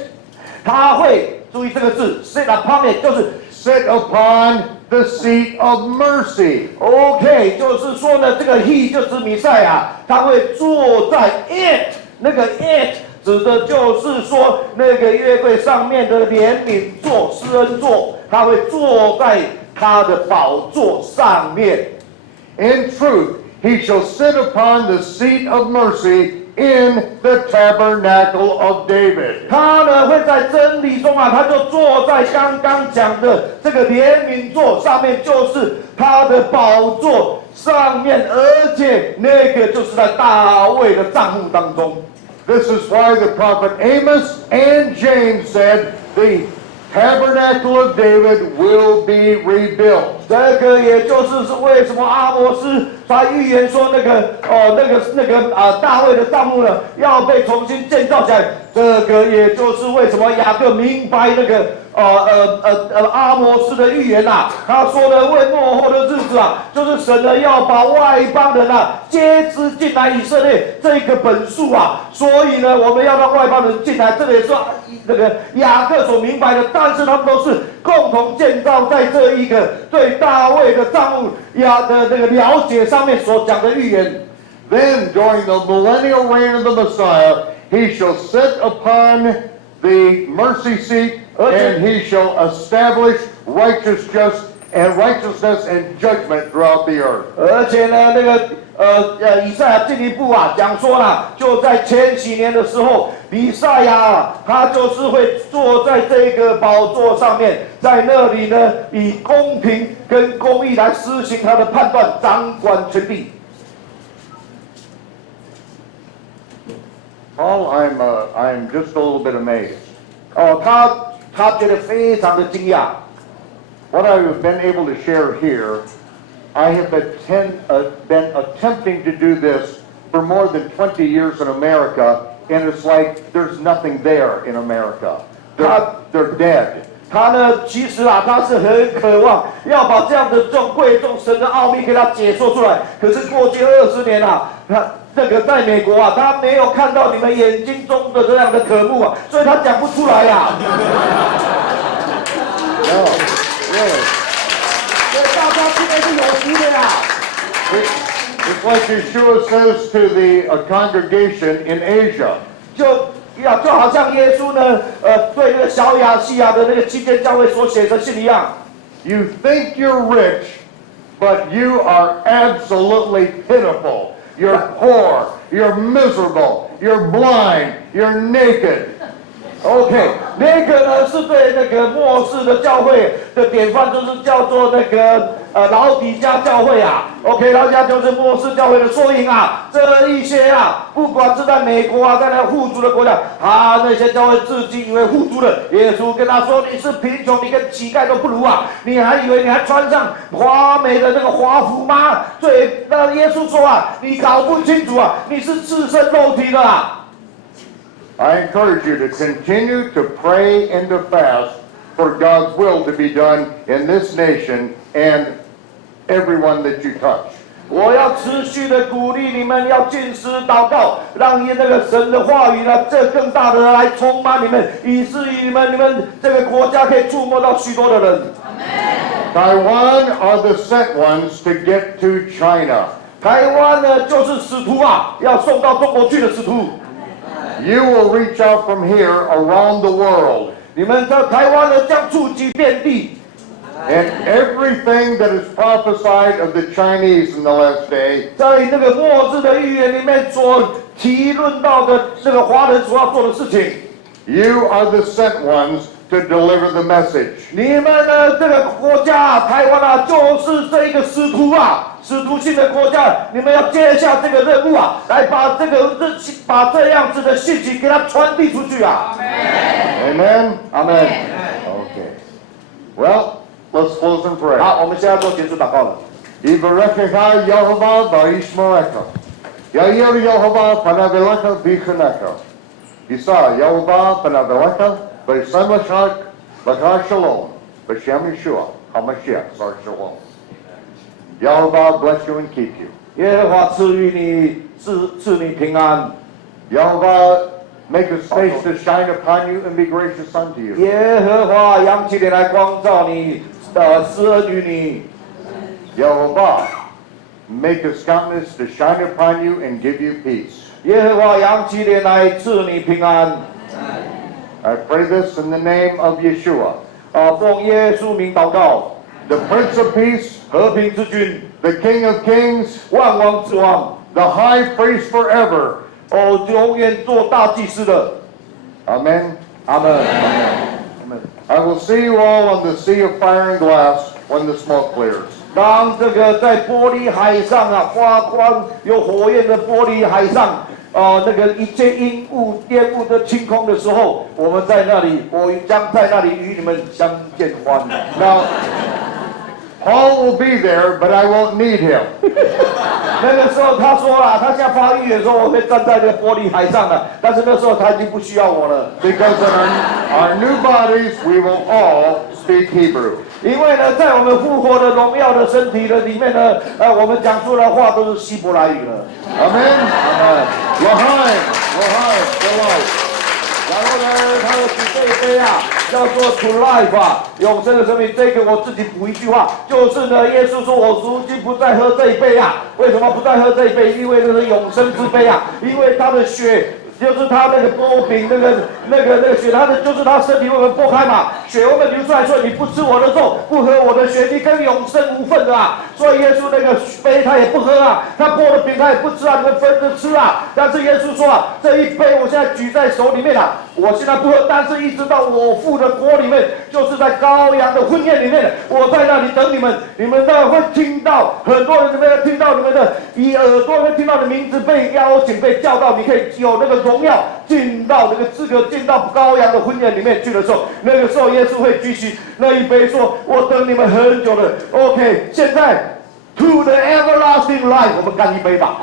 他会注意这个字 ，sit upon it 就是 Sit upon the seat of mercy. OK， 就是说呢，这个 he 就是弥赛亚，他会坐在 it， 那个 it 指的就是说那个约柜上面的怜悯座、施恩座，他会坐在他的宝座上面。 In truth, he shall sit upon the seat of mercy in the tabernacle of David. 他呢会在真理中啊，他就坐在刚刚讲的这个怜悯座上面，就是他的宝座上面，而且那个就是在大卫的帐幕当中。This is why the prophet Amos and James said the tabernacle of David will be rebuilt. 这个也就是为什么阿摩斯他预言说大卫的帐幕呢要被重新建造起来。这个也就是为什么雅各明白那个阿摩斯的预言呐，他说的为末后的日子啊，就是神呢要把外邦人啊接之进来以色列这个本数啊，所以呢我们要让外邦人进来，这个也是那个雅各所明白的，但是他们都是共同建造在这一个对大卫的帐幕的那个了解上面所讲的预言。Then during the millennial reign of the Messiah, he shall sit upon the mercy seat, and he shall establish righteousness and judgment throughout the earth. 而且呢，以赛亚进一步讲说啦，就在千禧年的时候，以赛亚他就是会坐在这个宝座上面，在那里呢，以公平跟公义来施行他的判断，掌管权力。Paul, I'm just a little bit amazed. 他觉得非常的惊讶。What I have been able to share here, I have been attempting to do this for more than 20 years in America, and it's like there's nothing there in America. They're dead. 他呢，其实他是很渴望要把这样的这种贵重神的奥秘给他解说出来。可是过去20年他在美国他没有看到你们眼睛中的这样的渴慕所以他讲不出来No, really. 所以大家现在是有福的It's like Yeshua says to the congregation in Asia. 就好像耶稣呢，对那个小亚细亚的那个七间教会所写的信一样。You think you're rich, but you are absolutely pitiful. You're poor. You're miserable. You're blind. You're naked. OK， 那个呢是对那个末世的教会的典范，就是叫做那个老底嘉教会OK， 老底嘉就是末世教会的缩影这一些不管是在美国在那富足的国家，那些教会自己以为富足的，耶稣跟他说你是贫穷，你跟乞丐都不如你还以为你还穿上华美的那个华服吗？所以那耶稣说你搞不清楚你是赤身肉体的I encourage you to continue to pray and to fast for God's will to be done in this nation and everyone that you touch. 我要持续的鼓励你们，要禁食祷告，让那个神的话语呢，这更大的来充满你们，以至于你们这个国家可以触摸到许多的人。Taiwan are the sent ones to get to China. 台湾呢，就是使徒要送到中国去的使徒。You will reach out from here around the world. 你们在台湾呢，将触及遍地。And everything that is prophesied of the Chinese in the last day, 在那个末日的预言里面所提论到的那个华人所要做的事情。you are the sent ones to deliver the message. 你们呢，这个国家台湾就是这一个使徒使徒性的国家，你们要接下这个任务来把这样子的信息给它传递出去Amen. Amen. Okay. Well, let's close in prayer. 好，我们现在做结束祷告了。Yivarechecha Yehovah v'yishmerecha. Yair Yehovah panav v'chinecha. Yisa Yehovah panav v'yisem l'cha shalom. B'shem Yeshua HaMashiach Zar Shalom. Yehovah bless you and keep you. 耶和华赐予你，赐你平安。Yehovah make his face to shine upon you and be gracious unto you. 耶和华扬起脸来光照你，施恩于你。Yehovah make his countenance to shine upon you and give you peace. 耶和华扬起脸来赐你平安。I pray this in the name of Yeshua, 奉耶稣名祷告。 the Prince of Peace, 和平之君， the King of Kings, 万王之王， the High Priest forever. 永远做大祭司的。 Amen. 阿门。 I will see you all on the sea of fire and glass when the smoke clears. 当这个在玻璃海上啊，发光有火焰的玻璃海上，那个一切烟雾都清空的时候，我们在那里，我将在那里与你们相见欢。Now, Paul will be there, but I won't need him. 那个时候他说了，他现在发预言说我会站在这个玻璃海上的，但是那时候他已经不需要我了。Because in our new bodies, we will all speak Hebrew. 因为呢，在我们复活的荣耀的身体的里面呢，我们讲出的话都是希伯来语了。Amen. L'chaim, l'chaim, delight. 然后呢，他又举这一杯啊，叫做 To Life 啊，永生的生命。这个我自己补一句话，就是呢，耶稣说：“我如今不再喝这一杯啊。”为什么不再喝这一杯？因为这是永生之杯啊，因为他的血。就是他那个波饼，那个血，他的就是他身体为我们剥开嘛，血为我们流出来，说你不吃我的肉，不喝我的血，你跟永生无份的啊。所以耶稣那个杯他也不喝啊，他剥的饼他也不吃啊，你们分着吃啊。但是耶稣说啊，这一杯我现在举在手里面啊，我现在不喝，但是一直到我父的国里面，就是在羔羊的婚宴里面，我在那里等你们，你们当然会听到很多人你们会听到你们的耳朵会听到你的名字被邀请被叫到，你可以有那个荣耀进到那个资格进到羔羊的婚宴里面去的时候，那个时候耶稣会举起那一杯说：“我等你们很久了。” OK， 现在 To the everlasting life， 我们干一杯吧。